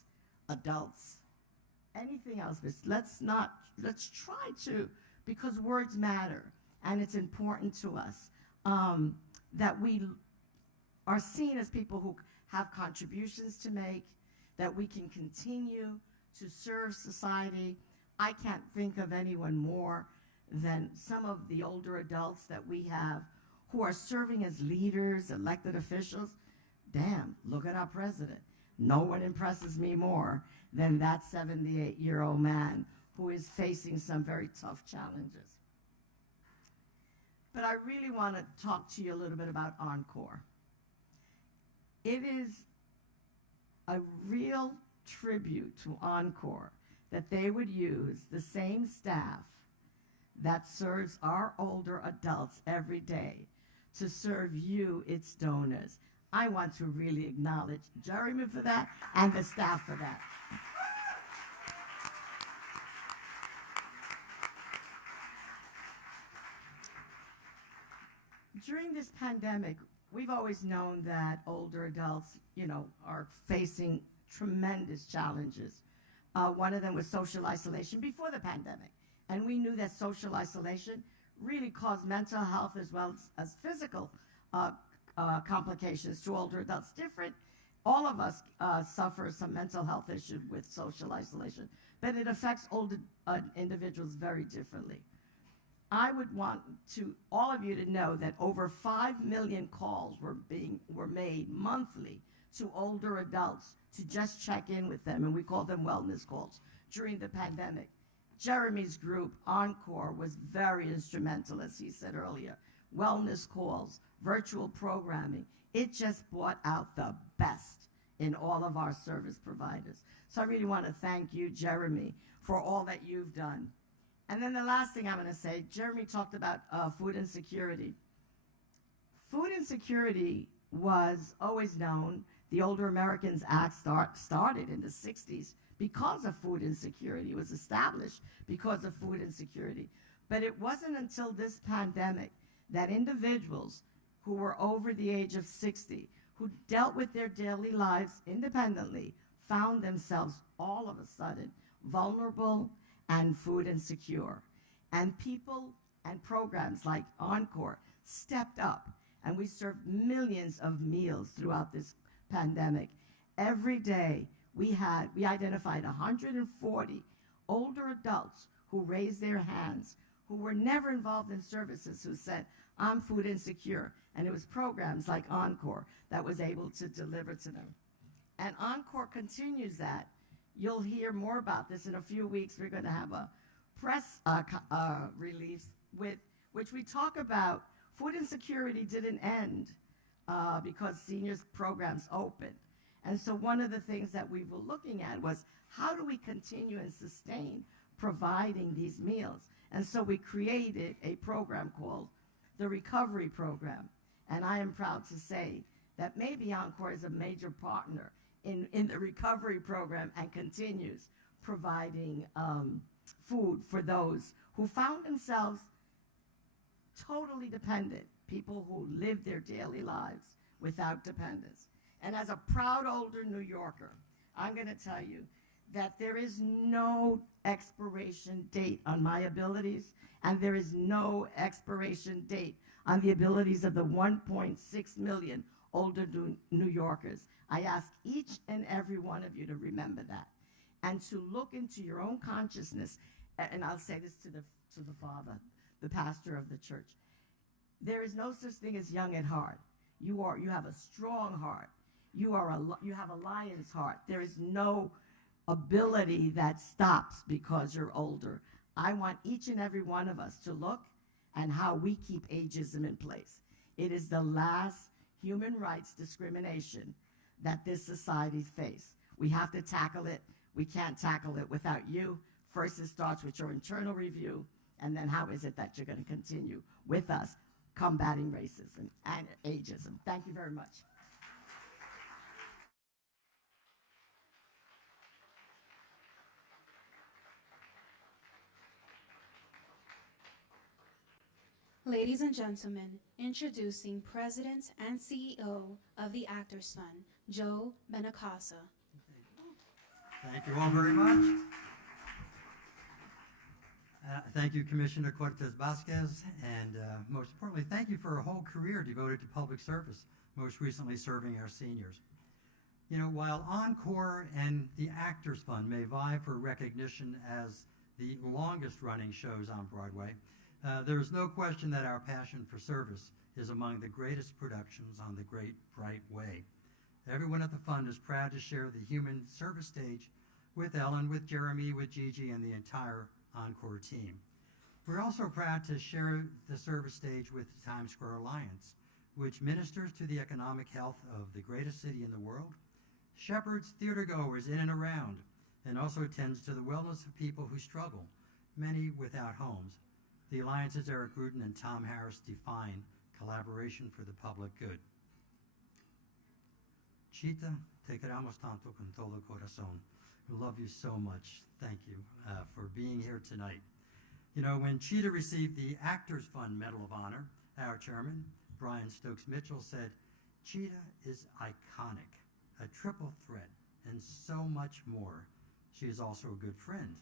anything else, but let's try to, because words matter, and it's important to us that we are seen as people who have contributions to make, that we can continue to serve society. I can't think of anyone more than some of the older adults that we have who are serving as leaders, elected officials. Damn, look at our president. No one impresses me more than that 78-year-old man who is facing some very tough challenges. But I really want to talk to you a little bit about Encore. It is a real tribute to Encore that they would use the same staff that serves our older adults every day to serve you, its donors. I want to really acknowledge Jeremy for that and the staff for that. During this pandemic, we've always known that older adults, are facing tremendous challenges. One of them was social isolation before the pandemic. And we knew that social isolation really caused mental health as well as physical complications to older adults. Different. All of us suffer some mental health issue with social isolation, but it affects older individuals very differently. I would want all of you to know that over 5 million calls were made monthly to older adults to just check in with them, and we call them wellness calls during the pandemic. Jeremy's group, Encore, was very instrumental, as he said earlier. Wellness calls, virtual programming. It just brought out the best in all of our service providers. So I really want to thank you, Jeremy, for all that you've done. And then the last thing I'm going to say, Jeremy talked about food insecurity. Food insecurity was always known. The Older Americans Act started in the 60s because of food insecurity. It was established because of food insecurity. But it wasn't until this pandemic that individuals who were over the age of 60, who dealt with their daily lives independently, found themselves all of a sudden vulnerable and food insecure. And people and programs like Encore stepped up, and we served millions of meals throughout this pandemic. Every day, we identified 140 older adults who raised their hands, who were never involved in services, who said, I'm food insecure. And it was programs like Encore that was able to deliver to them. And Encore continues that. You'll hear more about this in a few weeks. We're going to have a press release with which we talk about food insecurity didn't end because seniors programs opened. And so one of the things that we were looking at was how do we continue and sustain providing these meals? And so we created a program called the Recovery Program. And I am proud to say that maybe Encore is a major partner in the recovery program and continues providing food for those who found themselves totally dependent, people who live their daily lives without dependence. And as a proud older New Yorker, I'm going to tell you that there is no expiration date on my abilities, and there is no expiration date on the abilities of the 1.6 million older New Yorkers. I ask each and every one of you to remember that and to look into your own consciousness. And I'll say this to the father, the pastor of the church. There is no such thing as young at heart. You have a strong heart. You have a lion's heart. There is no ability that stops because you're older. I want each and every one of us to look and how we keep ageism in place. It is the last human rights discrimination that this society faces. We have to tackle it. We can't tackle it without you. First, it starts with your internal review, and then how is it that you're going to continue with us combating racism and ageism? Thank you very much. Ladies and gentlemen, introducing President and CEO of the Actors Fund, Joe Benacasa. Thank you all very much. Thank you, Commissioner Cortez Vasquez, and most importantly, thank you for a whole career devoted to public service, most recently serving our seniors. You know, while Encore and the Actors Fund may vie for recognition as the longest running shows on Broadway, there is no question that our passion for service is among the greatest productions on the Great Bright Way. Everyone at the fund is proud to share the human service stage with Ellen, with Jeremy, with Gigi, and the entire Encore team. We're also proud to share the service stage with the Times Square Alliance, which ministers to the economic health of the greatest city in the world, shepherds theatergoers in and around, and also tends to the wellness of people who struggle, many without homes. The Alliance's Eric Gruden and Tom Harris define collaboration for the public good. Chita, te queramos tanto con todo corazón. We love you so much. Thank you for being here tonight. You know, when Chita received the Actors Fund Medal of Honor, our chairman, Brian Stokes Mitchell, said, "Chita is iconic, a triple threat, and so much more. She is also a good friend,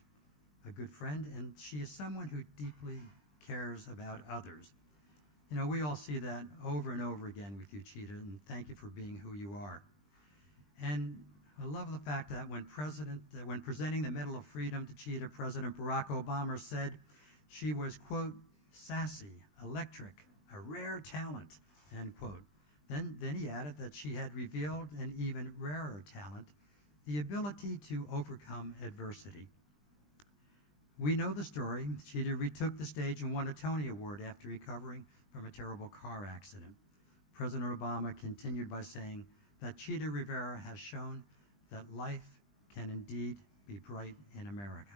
and she is someone who deeply cares about others." You know, we all see that over and over again with you, Chita, and thank you for being who you are. And I love the fact that when presenting the Medal of Freedom to Chita, President Barack Obama said she was, quote, sassy, electric, a rare talent, end quote. Then he added that she had revealed an even rarer talent, the ability to overcome adversity. We know the story. Chita retook the stage and won a Tony Award after recovering from a terrible car accident. President Obama continued by saying that Chita Rivera has shown that life can indeed be bright in America.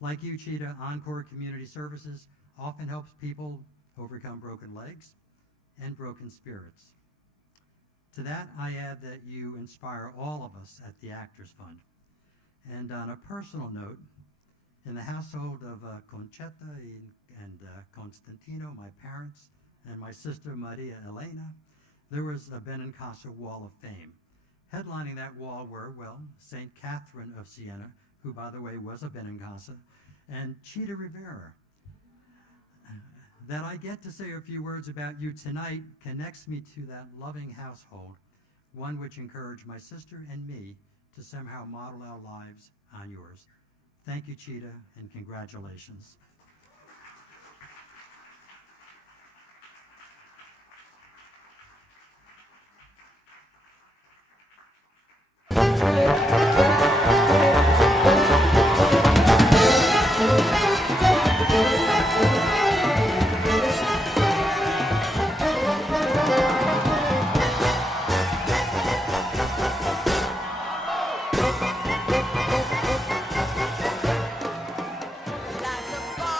Like you, Chita, Encore Community Services often helps people overcome broken legs and broken spirits. To that, I add that you inspire all of us at the Actors Fund. And on a personal note, in the household of Conchetta and Constantino, my parents, and my sister Maria Elena, there was a Benincasa Wall of Fame. Headlining that wall were, well, St. Catherine of Siena, who, by the way, was a Benincasa, and Chita Rivera. That I get to say a few words about you tonight connects me to that loving household, one which encouraged my sister and me to somehow model our lives on yours. Thank you, Chita, and congratulations. Like a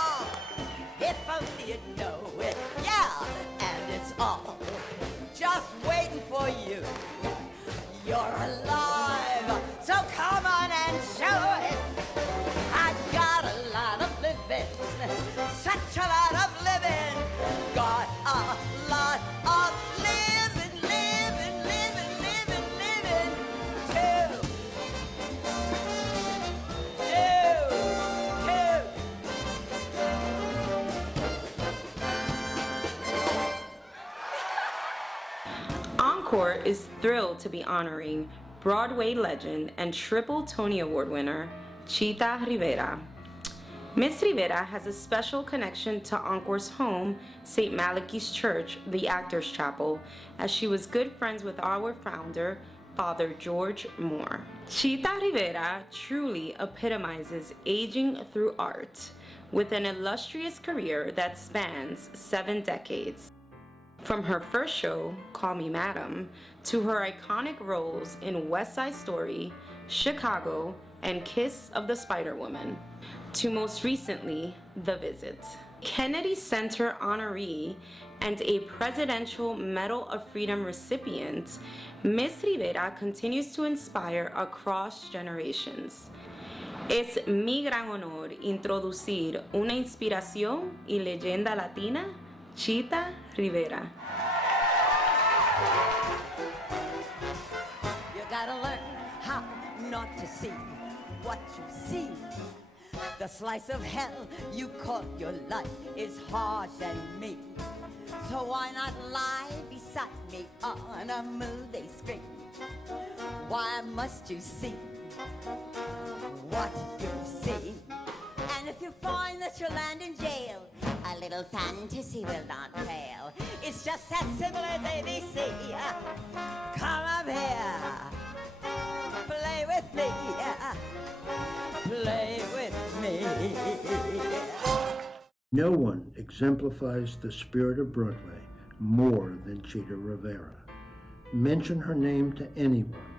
Encore is thrilled to be honoring Broadway legend and triple Tony Award winner, Chita Rivera. Miss Rivera has a special connection to Encore's home, St. Malachi's Church, the Actors Chapel, as she was good friends with our founder, Father George Moore. Chita Rivera truly epitomizes aging through art, with an illustrious career that spans 7 decades. From her first show, Call Me Madam, to her iconic roles in West Side Story, Chicago, and Kiss of the Spider-Woman, to most recently, The Visit. Kennedy Center honoree and a Presidential Medal of Freedom recipient, Miss Rivera continues to inspire across generations. Es mi gran honor introducir una inspiración y leyenda latina, Chita Rivera. You gotta learn how not to see what you see. The slice of hell you call your life is harder than me. So why not lie beside me on a movie screen? Why must you see what you see? And if you find that you'll land in jail, a little fantasy will not fail. It's just as simple as ABC. Come up here, play with me, play with me. No one exemplifies the spirit of Broadway more than Chita Rivera. Mention her name to anyone.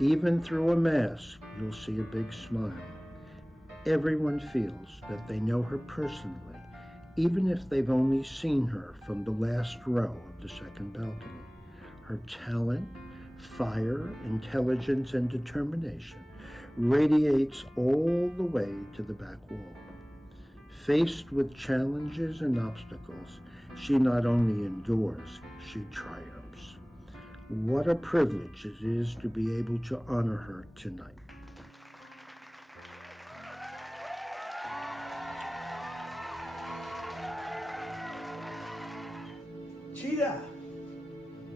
Even through a mask, you'll see a big smile. Everyone feels that they know her personally, even if they've only seen her from the last row of the second balcony. Her talent, fire, intelligence, and determination radiates all the way to the back wall. Faced with challenges and obstacles, she not only endures, she triumphs. What a privilege it is to be able to honor her tonight. Chita,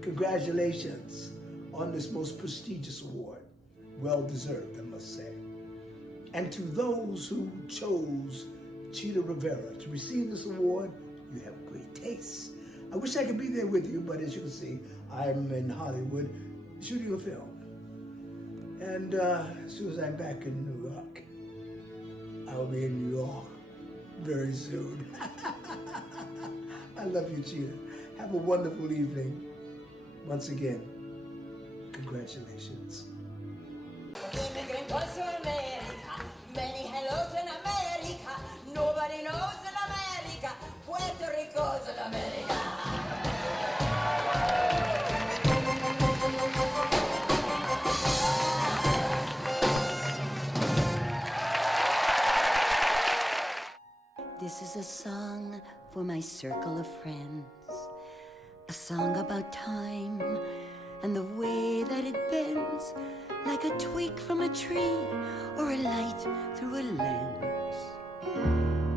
congratulations on this most prestigious award. Well deserved, I must say. And to those who chose Chita Rivera to receive this award, you have great taste. I wish I could be there with you, but as you can see, I'm in Hollywood shooting a film. And as soon as I'm back in New York, I'll be in New York very soon. I love you, Chita. Have a wonderful evening. Once again, congratulations. Many hellos in America. Nobody knows in America. Puerto Rico's in America. This is a song for my circle of friends. A song about time and the way that it bends, like a twig from a tree or a light through a lens.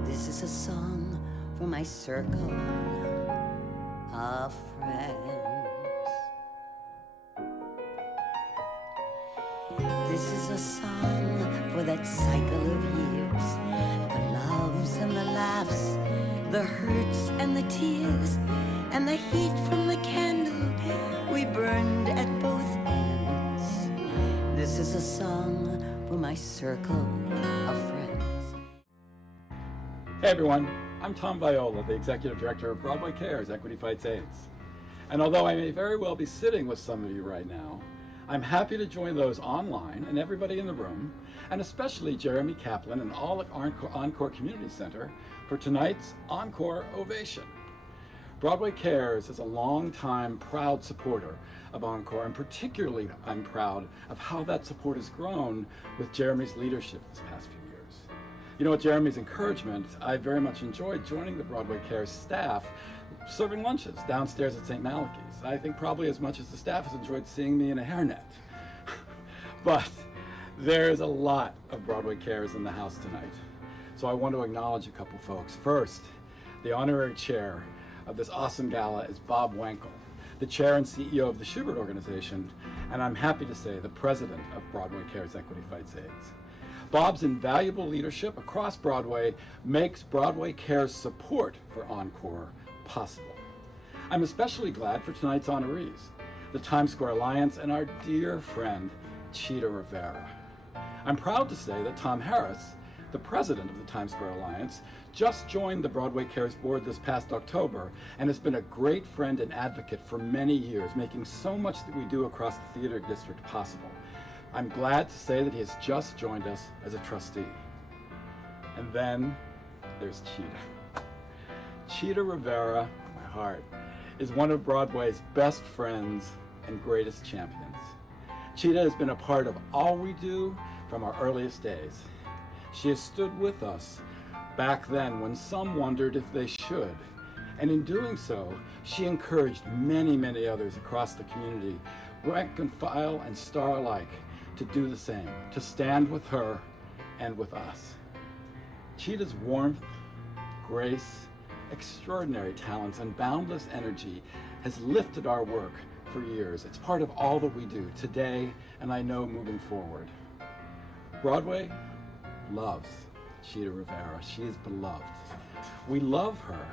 This is a song for my circle of friends. This is a song for that cycle of years, the loves and the laughs, the hurts and the tears, and the heat from the candle we burned at both ends. This is a song for my circle of friends. Hey everyone, I'm Tom Viola, the Executive Director of Broadway Cares Equity Fights AIDS. And although I may very well be sitting with some of you right now, I'm happy to join those online and everybody in the room, and especially Jeremy Kaplan and all at Encore Community Center for tonight's Encore Ovation. Broadway Cares is a long-time proud supporter of Encore, and particularly I'm proud of how that support has grown with Jeremy's leadership this past few years. You know, with Jeremy's encouragement, I very much enjoyed joining the Broadway Cares staff serving lunches downstairs at St. Malachi's. I think probably as much as the staff has enjoyed seeing me in a hairnet. But there's a lot of Broadway Cares in the house tonight. So I want to acknowledge a couple folks. First, the honorary chair of this awesome gala is Bob Wankel. the chair and CEO of the Schubert Organization, and I'm happy to say the president of Broadway Cares Equity Fights AIDS. Bob's invaluable leadership across Broadway makes Broadway Cares support for Encore possible. I'm especially glad for tonight's honorees, the Times Square Alliance and our dear friend, Chita Rivera. I'm proud to say that Tom Harris, the president of the Times Square Alliance, just joined the Broadway Cares board this past October and has been a great friend and advocate for many years, making so much that we do across the theater district possible. I'm glad to say that he has just joined us as a trustee. And then there's Chita. Chita Rivera, my heart, is one of Broadway's best friends and greatest champions. Chita has been a part of all we do from our earliest days. She has stood with us back then when some wondered if they should. And in doing so, she encouraged many, many others across the community, rank and file and star alike, to do the same, to stand with her and with us. Chita's warmth, grace, extraordinary talents, and boundless energy has lifted our work for years. It's part of all that we do today, and I know moving forward. Broadway loves Chita Rivera. She is beloved. We love her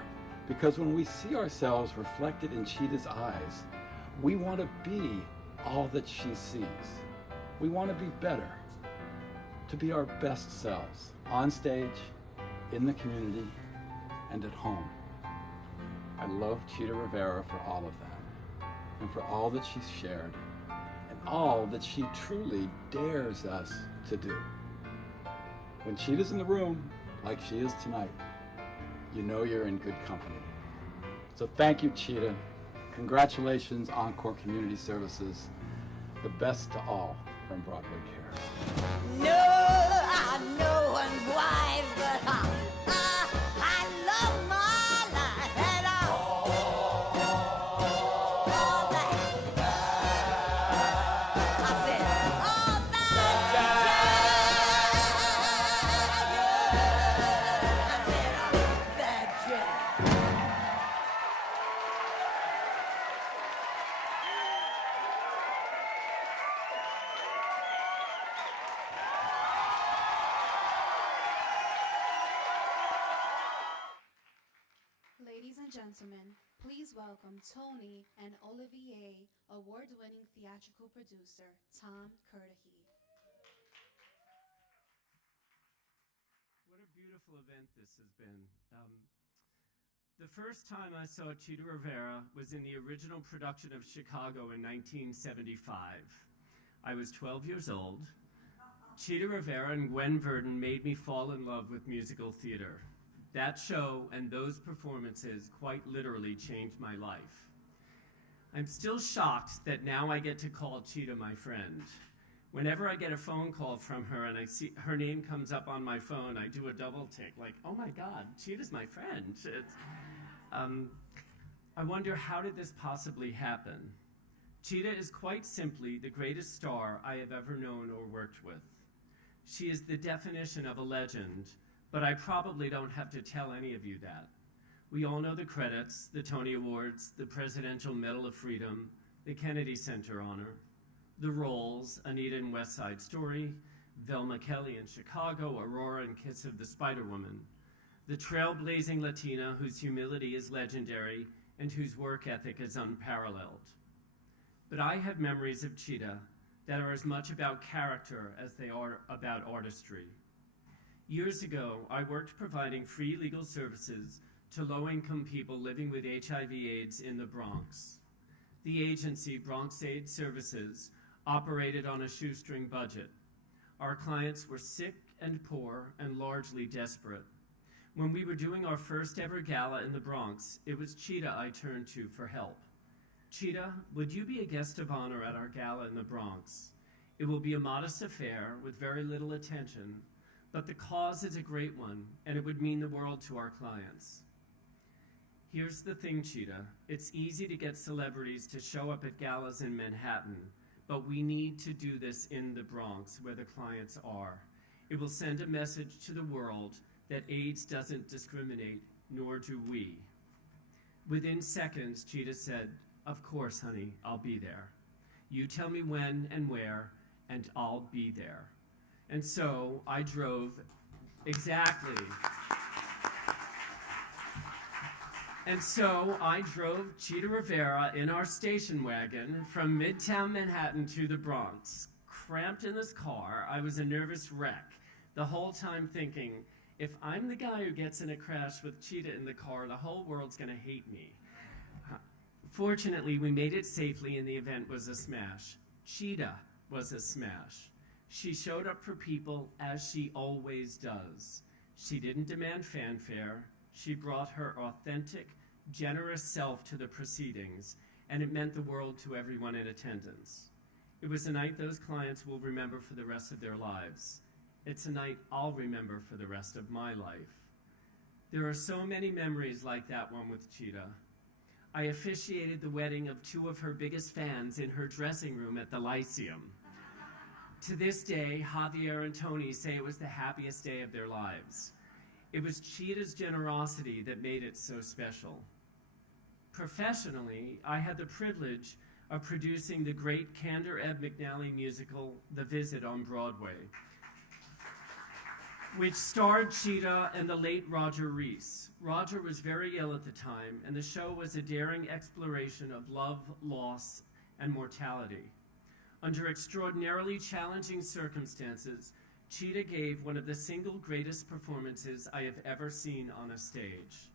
because when we see ourselves reflected in Chita's eyes, we want to be all that she sees. We want to be better, to be our best selves, on stage, in the community, and at home. I love Chita Rivera for all of that, and for all that she's shared, and all that she truly dares us to do. When Chita's in the room, like she is tonight, you know you're in good company. So thank you, Chita. Congratulations, Encore Community Services. The best to all from Broadway Cares. No, I'm no one's wife, but I love my life and all that. I said, all that jazz. Ladies and gentlemen, please welcome Tony and Olivier award-winning theatrical producer, Tom Curtahy. What a beautiful event this has been. The first time I saw Chita Rivera was in the original production of Chicago in 1975. I was 12 years old. Chita Rivera and Gwen Verdon made me fall in love with musical theater. That show and those performances quite literally changed my life. I'm still shocked that now I get to call Chita my friend. Whenever I get a phone call from her and I see her name comes up on my phone, I do a double take, like, oh my God, Chita's my friend. I wonder, how did this possibly happen? Chita is quite simply the greatest star I have ever known or worked with. She is the definition of a legend, but I probably don't have to tell any of you that. We all know the credits, the Tony Awards, the Presidential Medal of Freedom, the Kennedy Center Honor, the roles, Anita in West Side Story, Velma Kelly in Chicago, Aurora in Kiss of the Spider-Woman, the trailblazing Latina whose humility is legendary and whose work ethic is unparalleled. But I have memories of Chita that are as much about character as they are about artistry. Years ago, I worked providing free legal services to low-income people living with HIV/AIDS in the Bronx. The agency, Bronx AIDS Services, operated on a shoestring budget. Our clients were sick and poor and largely desperate. When we were doing our first ever gala in the Bronx, it was Chita I turned to for help. Chita, would you be a guest of honor at our gala in the Bronx? It will be a modest affair with very little attention, but the cause is a great one, and it would mean the world to our clients. Here's the thing, Chita. It's easy to get celebrities to show up at galas in Manhattan, but we need to do this in the Bronx, where the clients are. It will send a message to the world that AIDS doesn't discriminate, nor do we. Within seconds, Chita said, Of course, honey, I'll be there. You tell me when and where, and I'll be there. And so I drove exactly. And so I drove Chita Rivera in our station wagon from Midtown Manhattan to the Bronx. Cramped in this car, I was a nervous wreck, the whole time thinking, if I'm the guy who gets in a crash with Chita in the car, the whole world's gonna hate me. Fortunately, we made it safely and the event was a smash. Chita was a smash. She showed up for people as she always does. She didn't demand fanfare. She brought her authentic, generous self to the proceedings, and it meant the world to everyone in attendance. It was a night those clients will remember for the rest of their lives. It's a night I'll remember for the rest of my life. There are so many memories like that one with Chita. I officiated the wedding of two of her biggest fans in her dressing room at the Lyceum. To this day, Javier and Tony say it was the happiest day of their lives. It was Chita's generosity that made it so special. Professionally, I had the privilege of producing the great Kander Ebb McNally musical, The Visit, on Broadway, which starred Chita and the late Roger Rees. Roger was very ill at the time, and the show was a daring exploration of love, loss, and mortality. Under extraordinarily challenging circumstances, Chita gave one of the single greatest performances I have ever seen on a stage.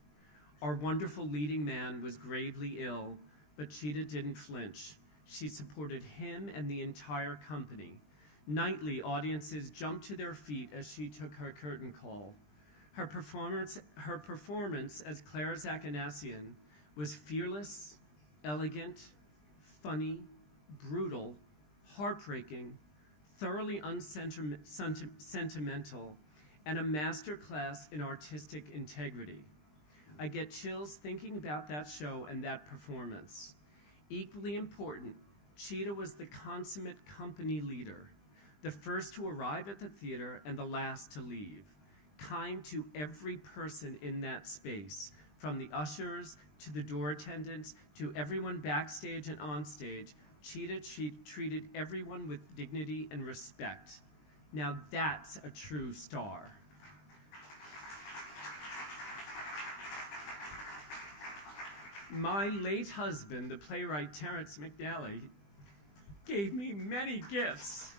Our wonderful leading man was gravely ill, but Chita didn't flinch. She supported him and the entire company. Nightly, audiences jumped to their feet as she took her curtain call. Her performance as Claire Zachanassian was fearless, elegant, funny, brutal, heartbreaking, thoroughly unsentimental, and a masterclass in artistic integrity. I get chills thinking about that show and that performance. Equally important, Chita was the consummate company leader, the first to arrive at the theater and the last to leave, kind to every person in that space, from the ushers to the door attendants to everyone backstage and on stage. Chita treated everyone with dignity and respect. Now that's a true star. My late husband, the playwright Terrence McNally, gave me many gifts.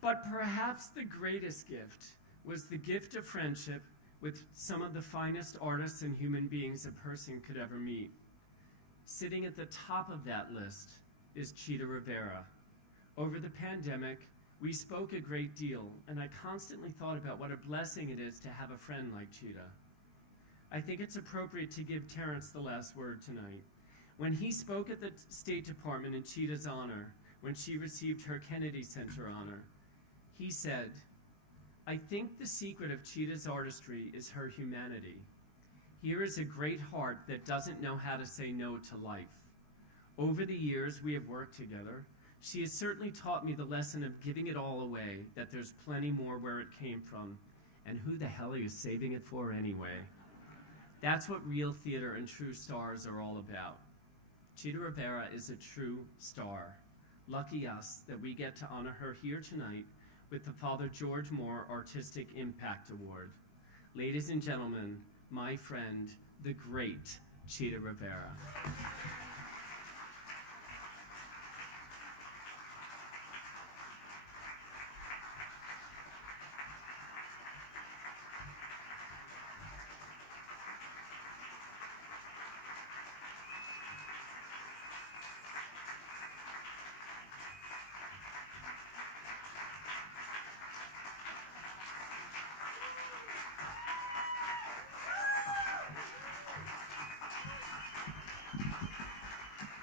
But perhaps the greatest gift was the gift of friendship with some of the finest artists and human beings a person could ever meet. Sitting at the top of that list is Chita Rivera. Over the pandemic, we spoke a great deal, and I constantly thought about what a blessing it is to have a friend like Chita. I think it's appropriate to give Terrence the last word tonight. When he spoke at the State Department in Chita's honor, when she received her Kennedy Center honor, he said, "I think the secret of Chita's artistry is her humanity. Here is a great heart that doesn't know how to say no to life. Over the years we have worked together, she has certainly taught me the lesson of giving it all away, that there's plenty more where it came from, and who the hell are you saving it for anyway?" That's what real theater and true stars are all about. Chita Rivera is a true star. Lucky us that we get to honor her here tonight with the Father George Moore Artistic Impact Award. Ladies and gentlemen, my friend, the great Chita Rivera.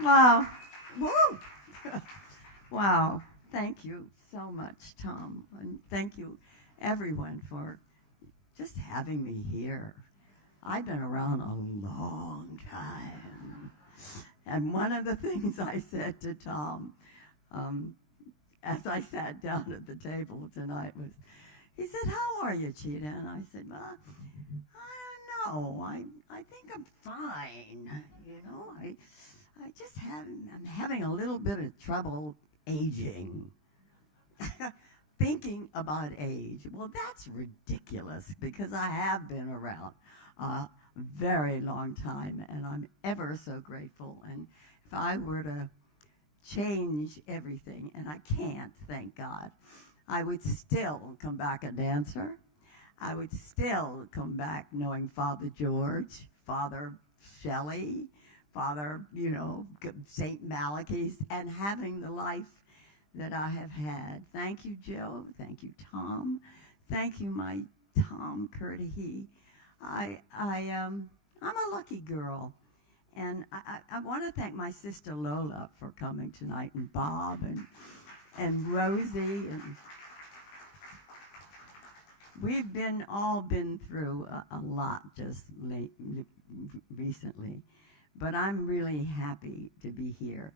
Wow. Woo! Wow. Thank you so much, Tom. And thank you, everyone, for just having me here. I've been around a long time. And one of the things I said to Tom as I sat down at the table tonight was, he said, "How are you, Chita?" And I said, "Well, I don't know. I think I'm fine. You know, I'm having a little bit of trouble aging. Thinking about age. Well, that's ridiculous because I have been around a very long time and I'm ever so grateful. And if I were to change everything, and I can't, thank God, I would still come back a dancer. I would still come back knowing Father George, Father Shelley, Father, St. Malachy's, and having the life that I have had. Thank you, Joe. Thank you, Tom. Thank you, my Tom Curtihe. I'm a lucky girl. And I want to thank my sister Lola for coming tonight, and Bob and Rosie. And we've all been through a lot just recently. But I'm really happy to be here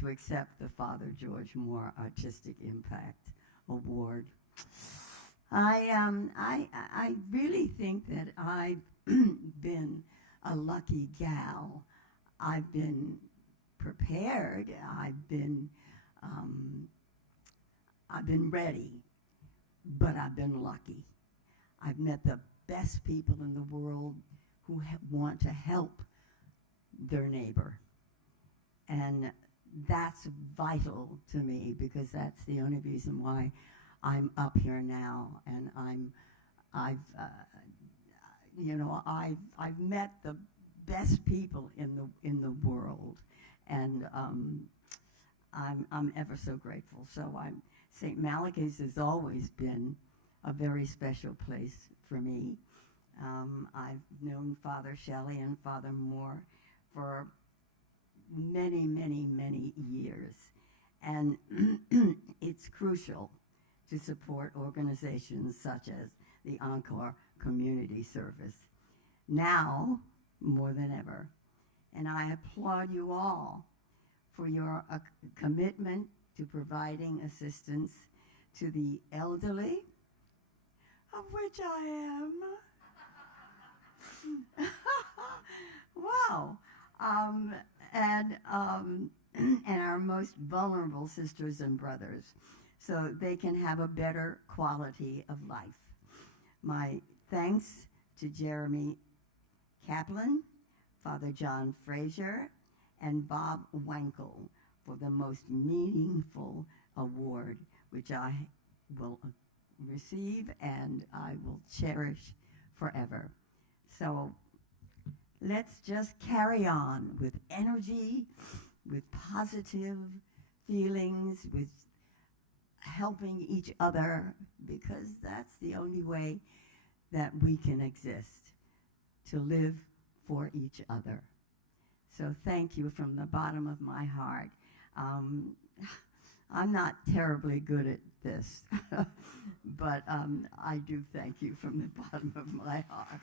to accept the Father George Moore Artistic Impact Award. I really think that I've been a lucky gal. I've been prepared. I've been ready, but I've been lucky. I've met the best people in the world who want to help their neighbor, and that's vital to me because that's the only reason why I'm up here now. And I've met the best people in the world, and I'm ever so grateful. So St. Malachy's has always been a very special place for me. I've known Father Shelley and Father Moore for many, many, many years, and it's crucial to support organizations such as the Encore Community Service now more than ever. And I applaud you all for your commitment to providing assistance to the elderly, of which I am. Wow. And our most vulnerable sisters and brothers, so they can have a better quality of life. My thanks to Jeremy Kaplan, Father John Fraser, and Bob Wankel for the most meaningful award, which I will receive and I will cherish forever. So let's just carry on with energy, with positive feelings, with helping each other, because that's the only way that we can exist, to live for each other. So thank you from the bottom of my heart. I'm not terribly good at this, but I do thank you from the bottom of my heart.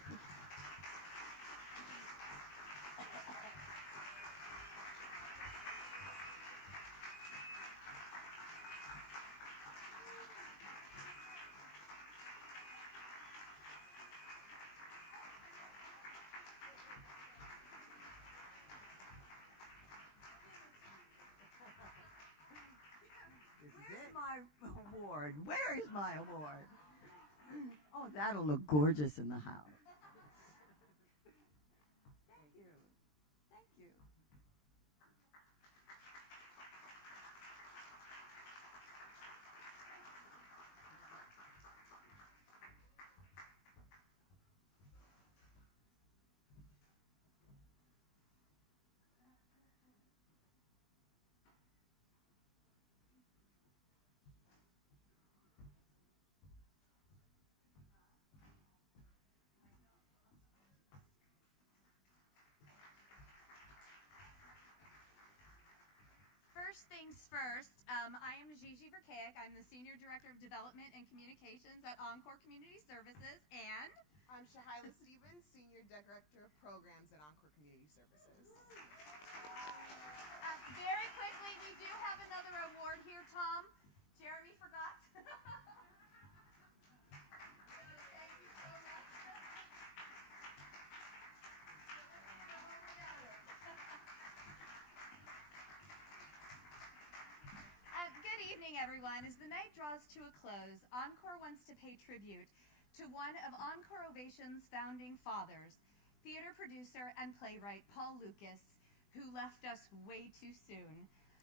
Award. Where is my award? Oh, that'll look gorgeous in the house. Thank you. Thank you. First things first, I am Gigi Verkaic. I'm the Senior Director of Development and Communications at Encore Community Services, and I'm Shahyla Stevens, Senior Director of Programs at Encore Community Services. Very quickly, we do have another award here, Tom. Jeremy forgot. Thank you so much. everyone. As the night draws to a close, Encore wants to pay tribute to one of Encore Ovation's founding fathers, theater producer and playwright Paul Lucas, who left us way too soon.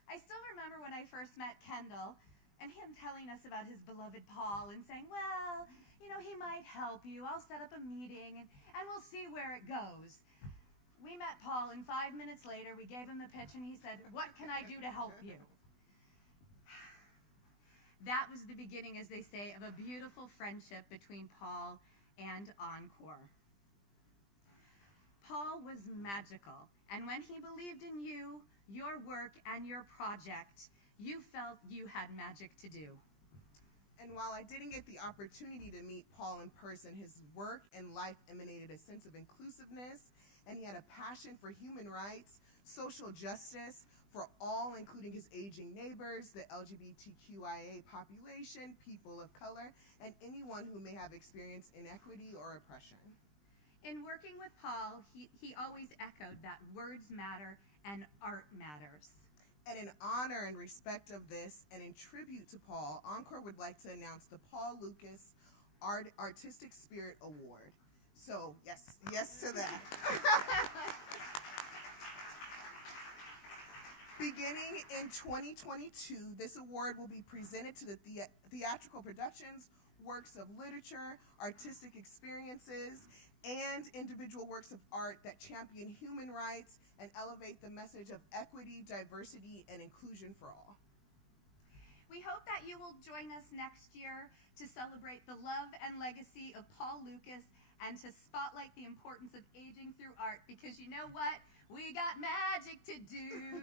I still remember when I first met Kendall and him telling us about his beloved Paul and saying, well, you know, he might help you. I'll set up a meeting and we'll see where it goes. We met Paul and 5 minutes later we gave him the pitch and he said, what can I do to help you? That was the beginning, as they say, of a beautiful friendship between Paul and Encore. Paul was magical, and when he believed in you, your work, and your project, you felt you had magic to do. And while I didn't get the opportunity to meet Paul in person, his work and life emanated a sense of inclusiveness, and he had a passion for human rights, social justice, for all, including his aging neighbors, the LGBTQIA population, people of color, and anyone who may have experienced inequity or oppression. In working with Paul, he always echoed that words matter and art matters. And in honor and respect of this, and in tribute to Paul, Encore would like to announce the Paul Lucas Artistic Spirit Award. So, yes to that. Beginning in 2022, this award will be presented to the theatrical productions, works of literature, artistic experiences, and individual works of art that champion human rights and elevate the message of equity, diversity, and inclusion for all. We hope that you will join us next year to celebrate the love and legacy of Paul Lucas and to spotlight the importance of aging through art, because you know what? We got magic to do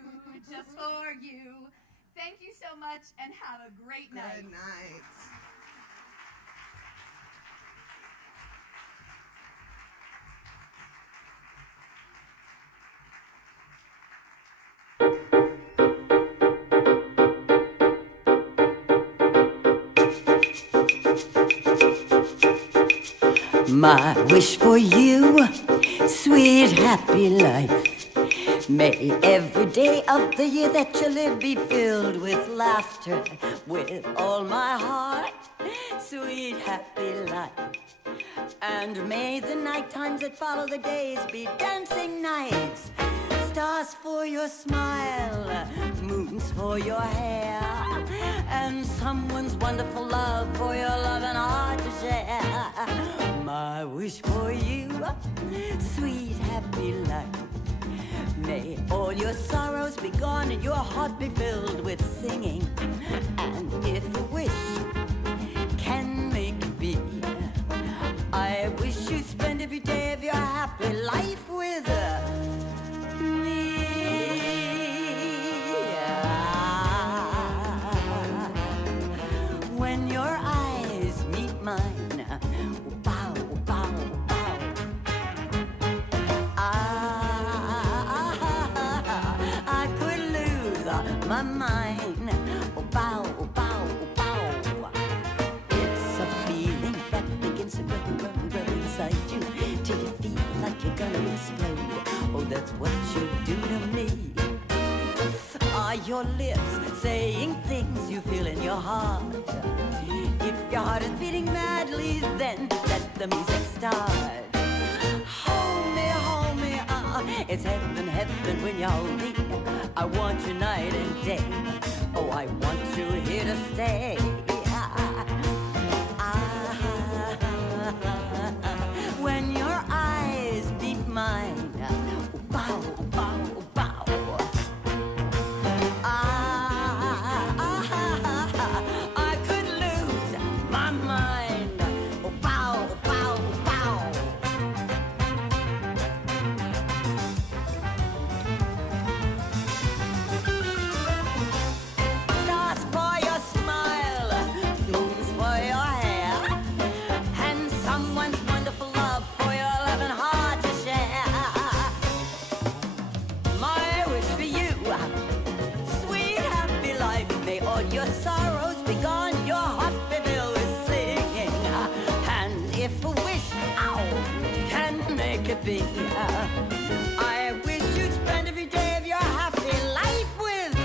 just for you. Thank you so much and have a great night. Good night. My wish for you, sweet happy life. May every day of the year that you live be filled with laughter. With all my heart, sweet happy life. And may the night times that follow the days be dancing nights. Stars for your smile, moons for your hair, and someone's wonderful love for your love and heart to share. My wish for you, sweet happy life. May all your sorrows be gone and your heart be filled with singing. And if a wish can make it be, I wish you'd spend every day of your happy life with me. When your eyes meet mine, bow, bow, bow. I could lose my mind. Bow, bow, bow. It's a feeling that begins to grow inside you till you feel like you're gonna explode. Oh, that's what you do to me. Are your lips saying things you feel in your heart? If your heart is beating madly, then let the music start. Hold me, it's heaven, heaven when you hold me. I want you night and day. Oh, I want you here to stay. When your eyes meet mine, bow, bow, bow. I could lose my mind. Bow, bow, bow. Stars for your smile, moons for your hair, and someone's wonderful love for your loving heart to share. My wish for you, sweet happy life. May all your sorrows be gone, your heart be filled with singing. And if a wish, can make it be, I wish you'd spend every day of your happy life with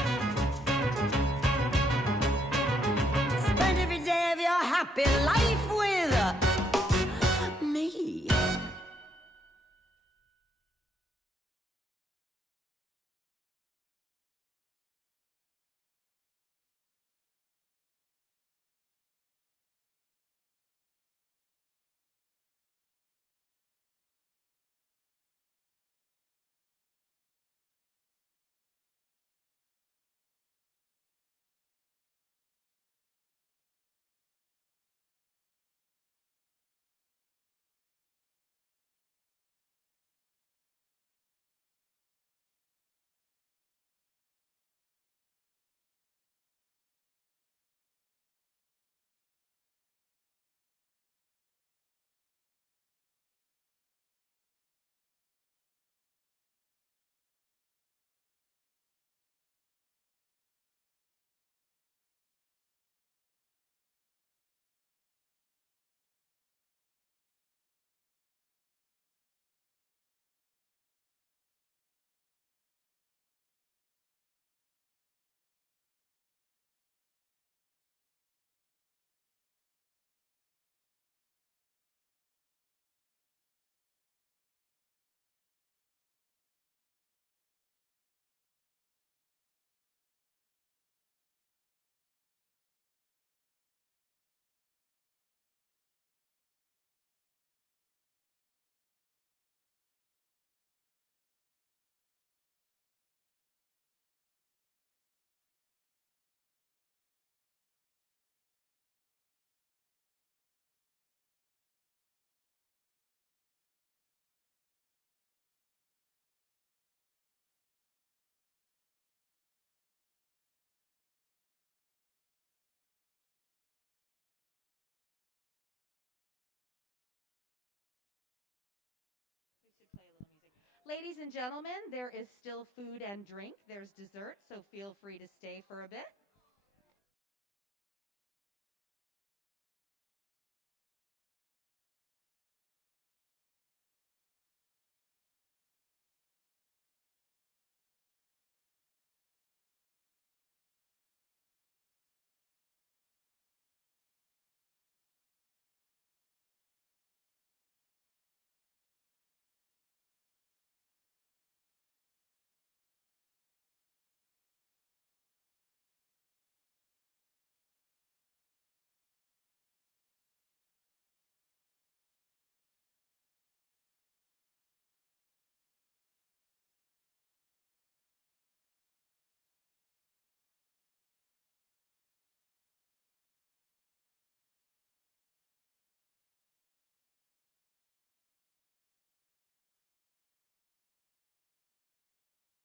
Ladies and gentlemen, there is still food and drink. There's dessert, so feel free to stay for a bit.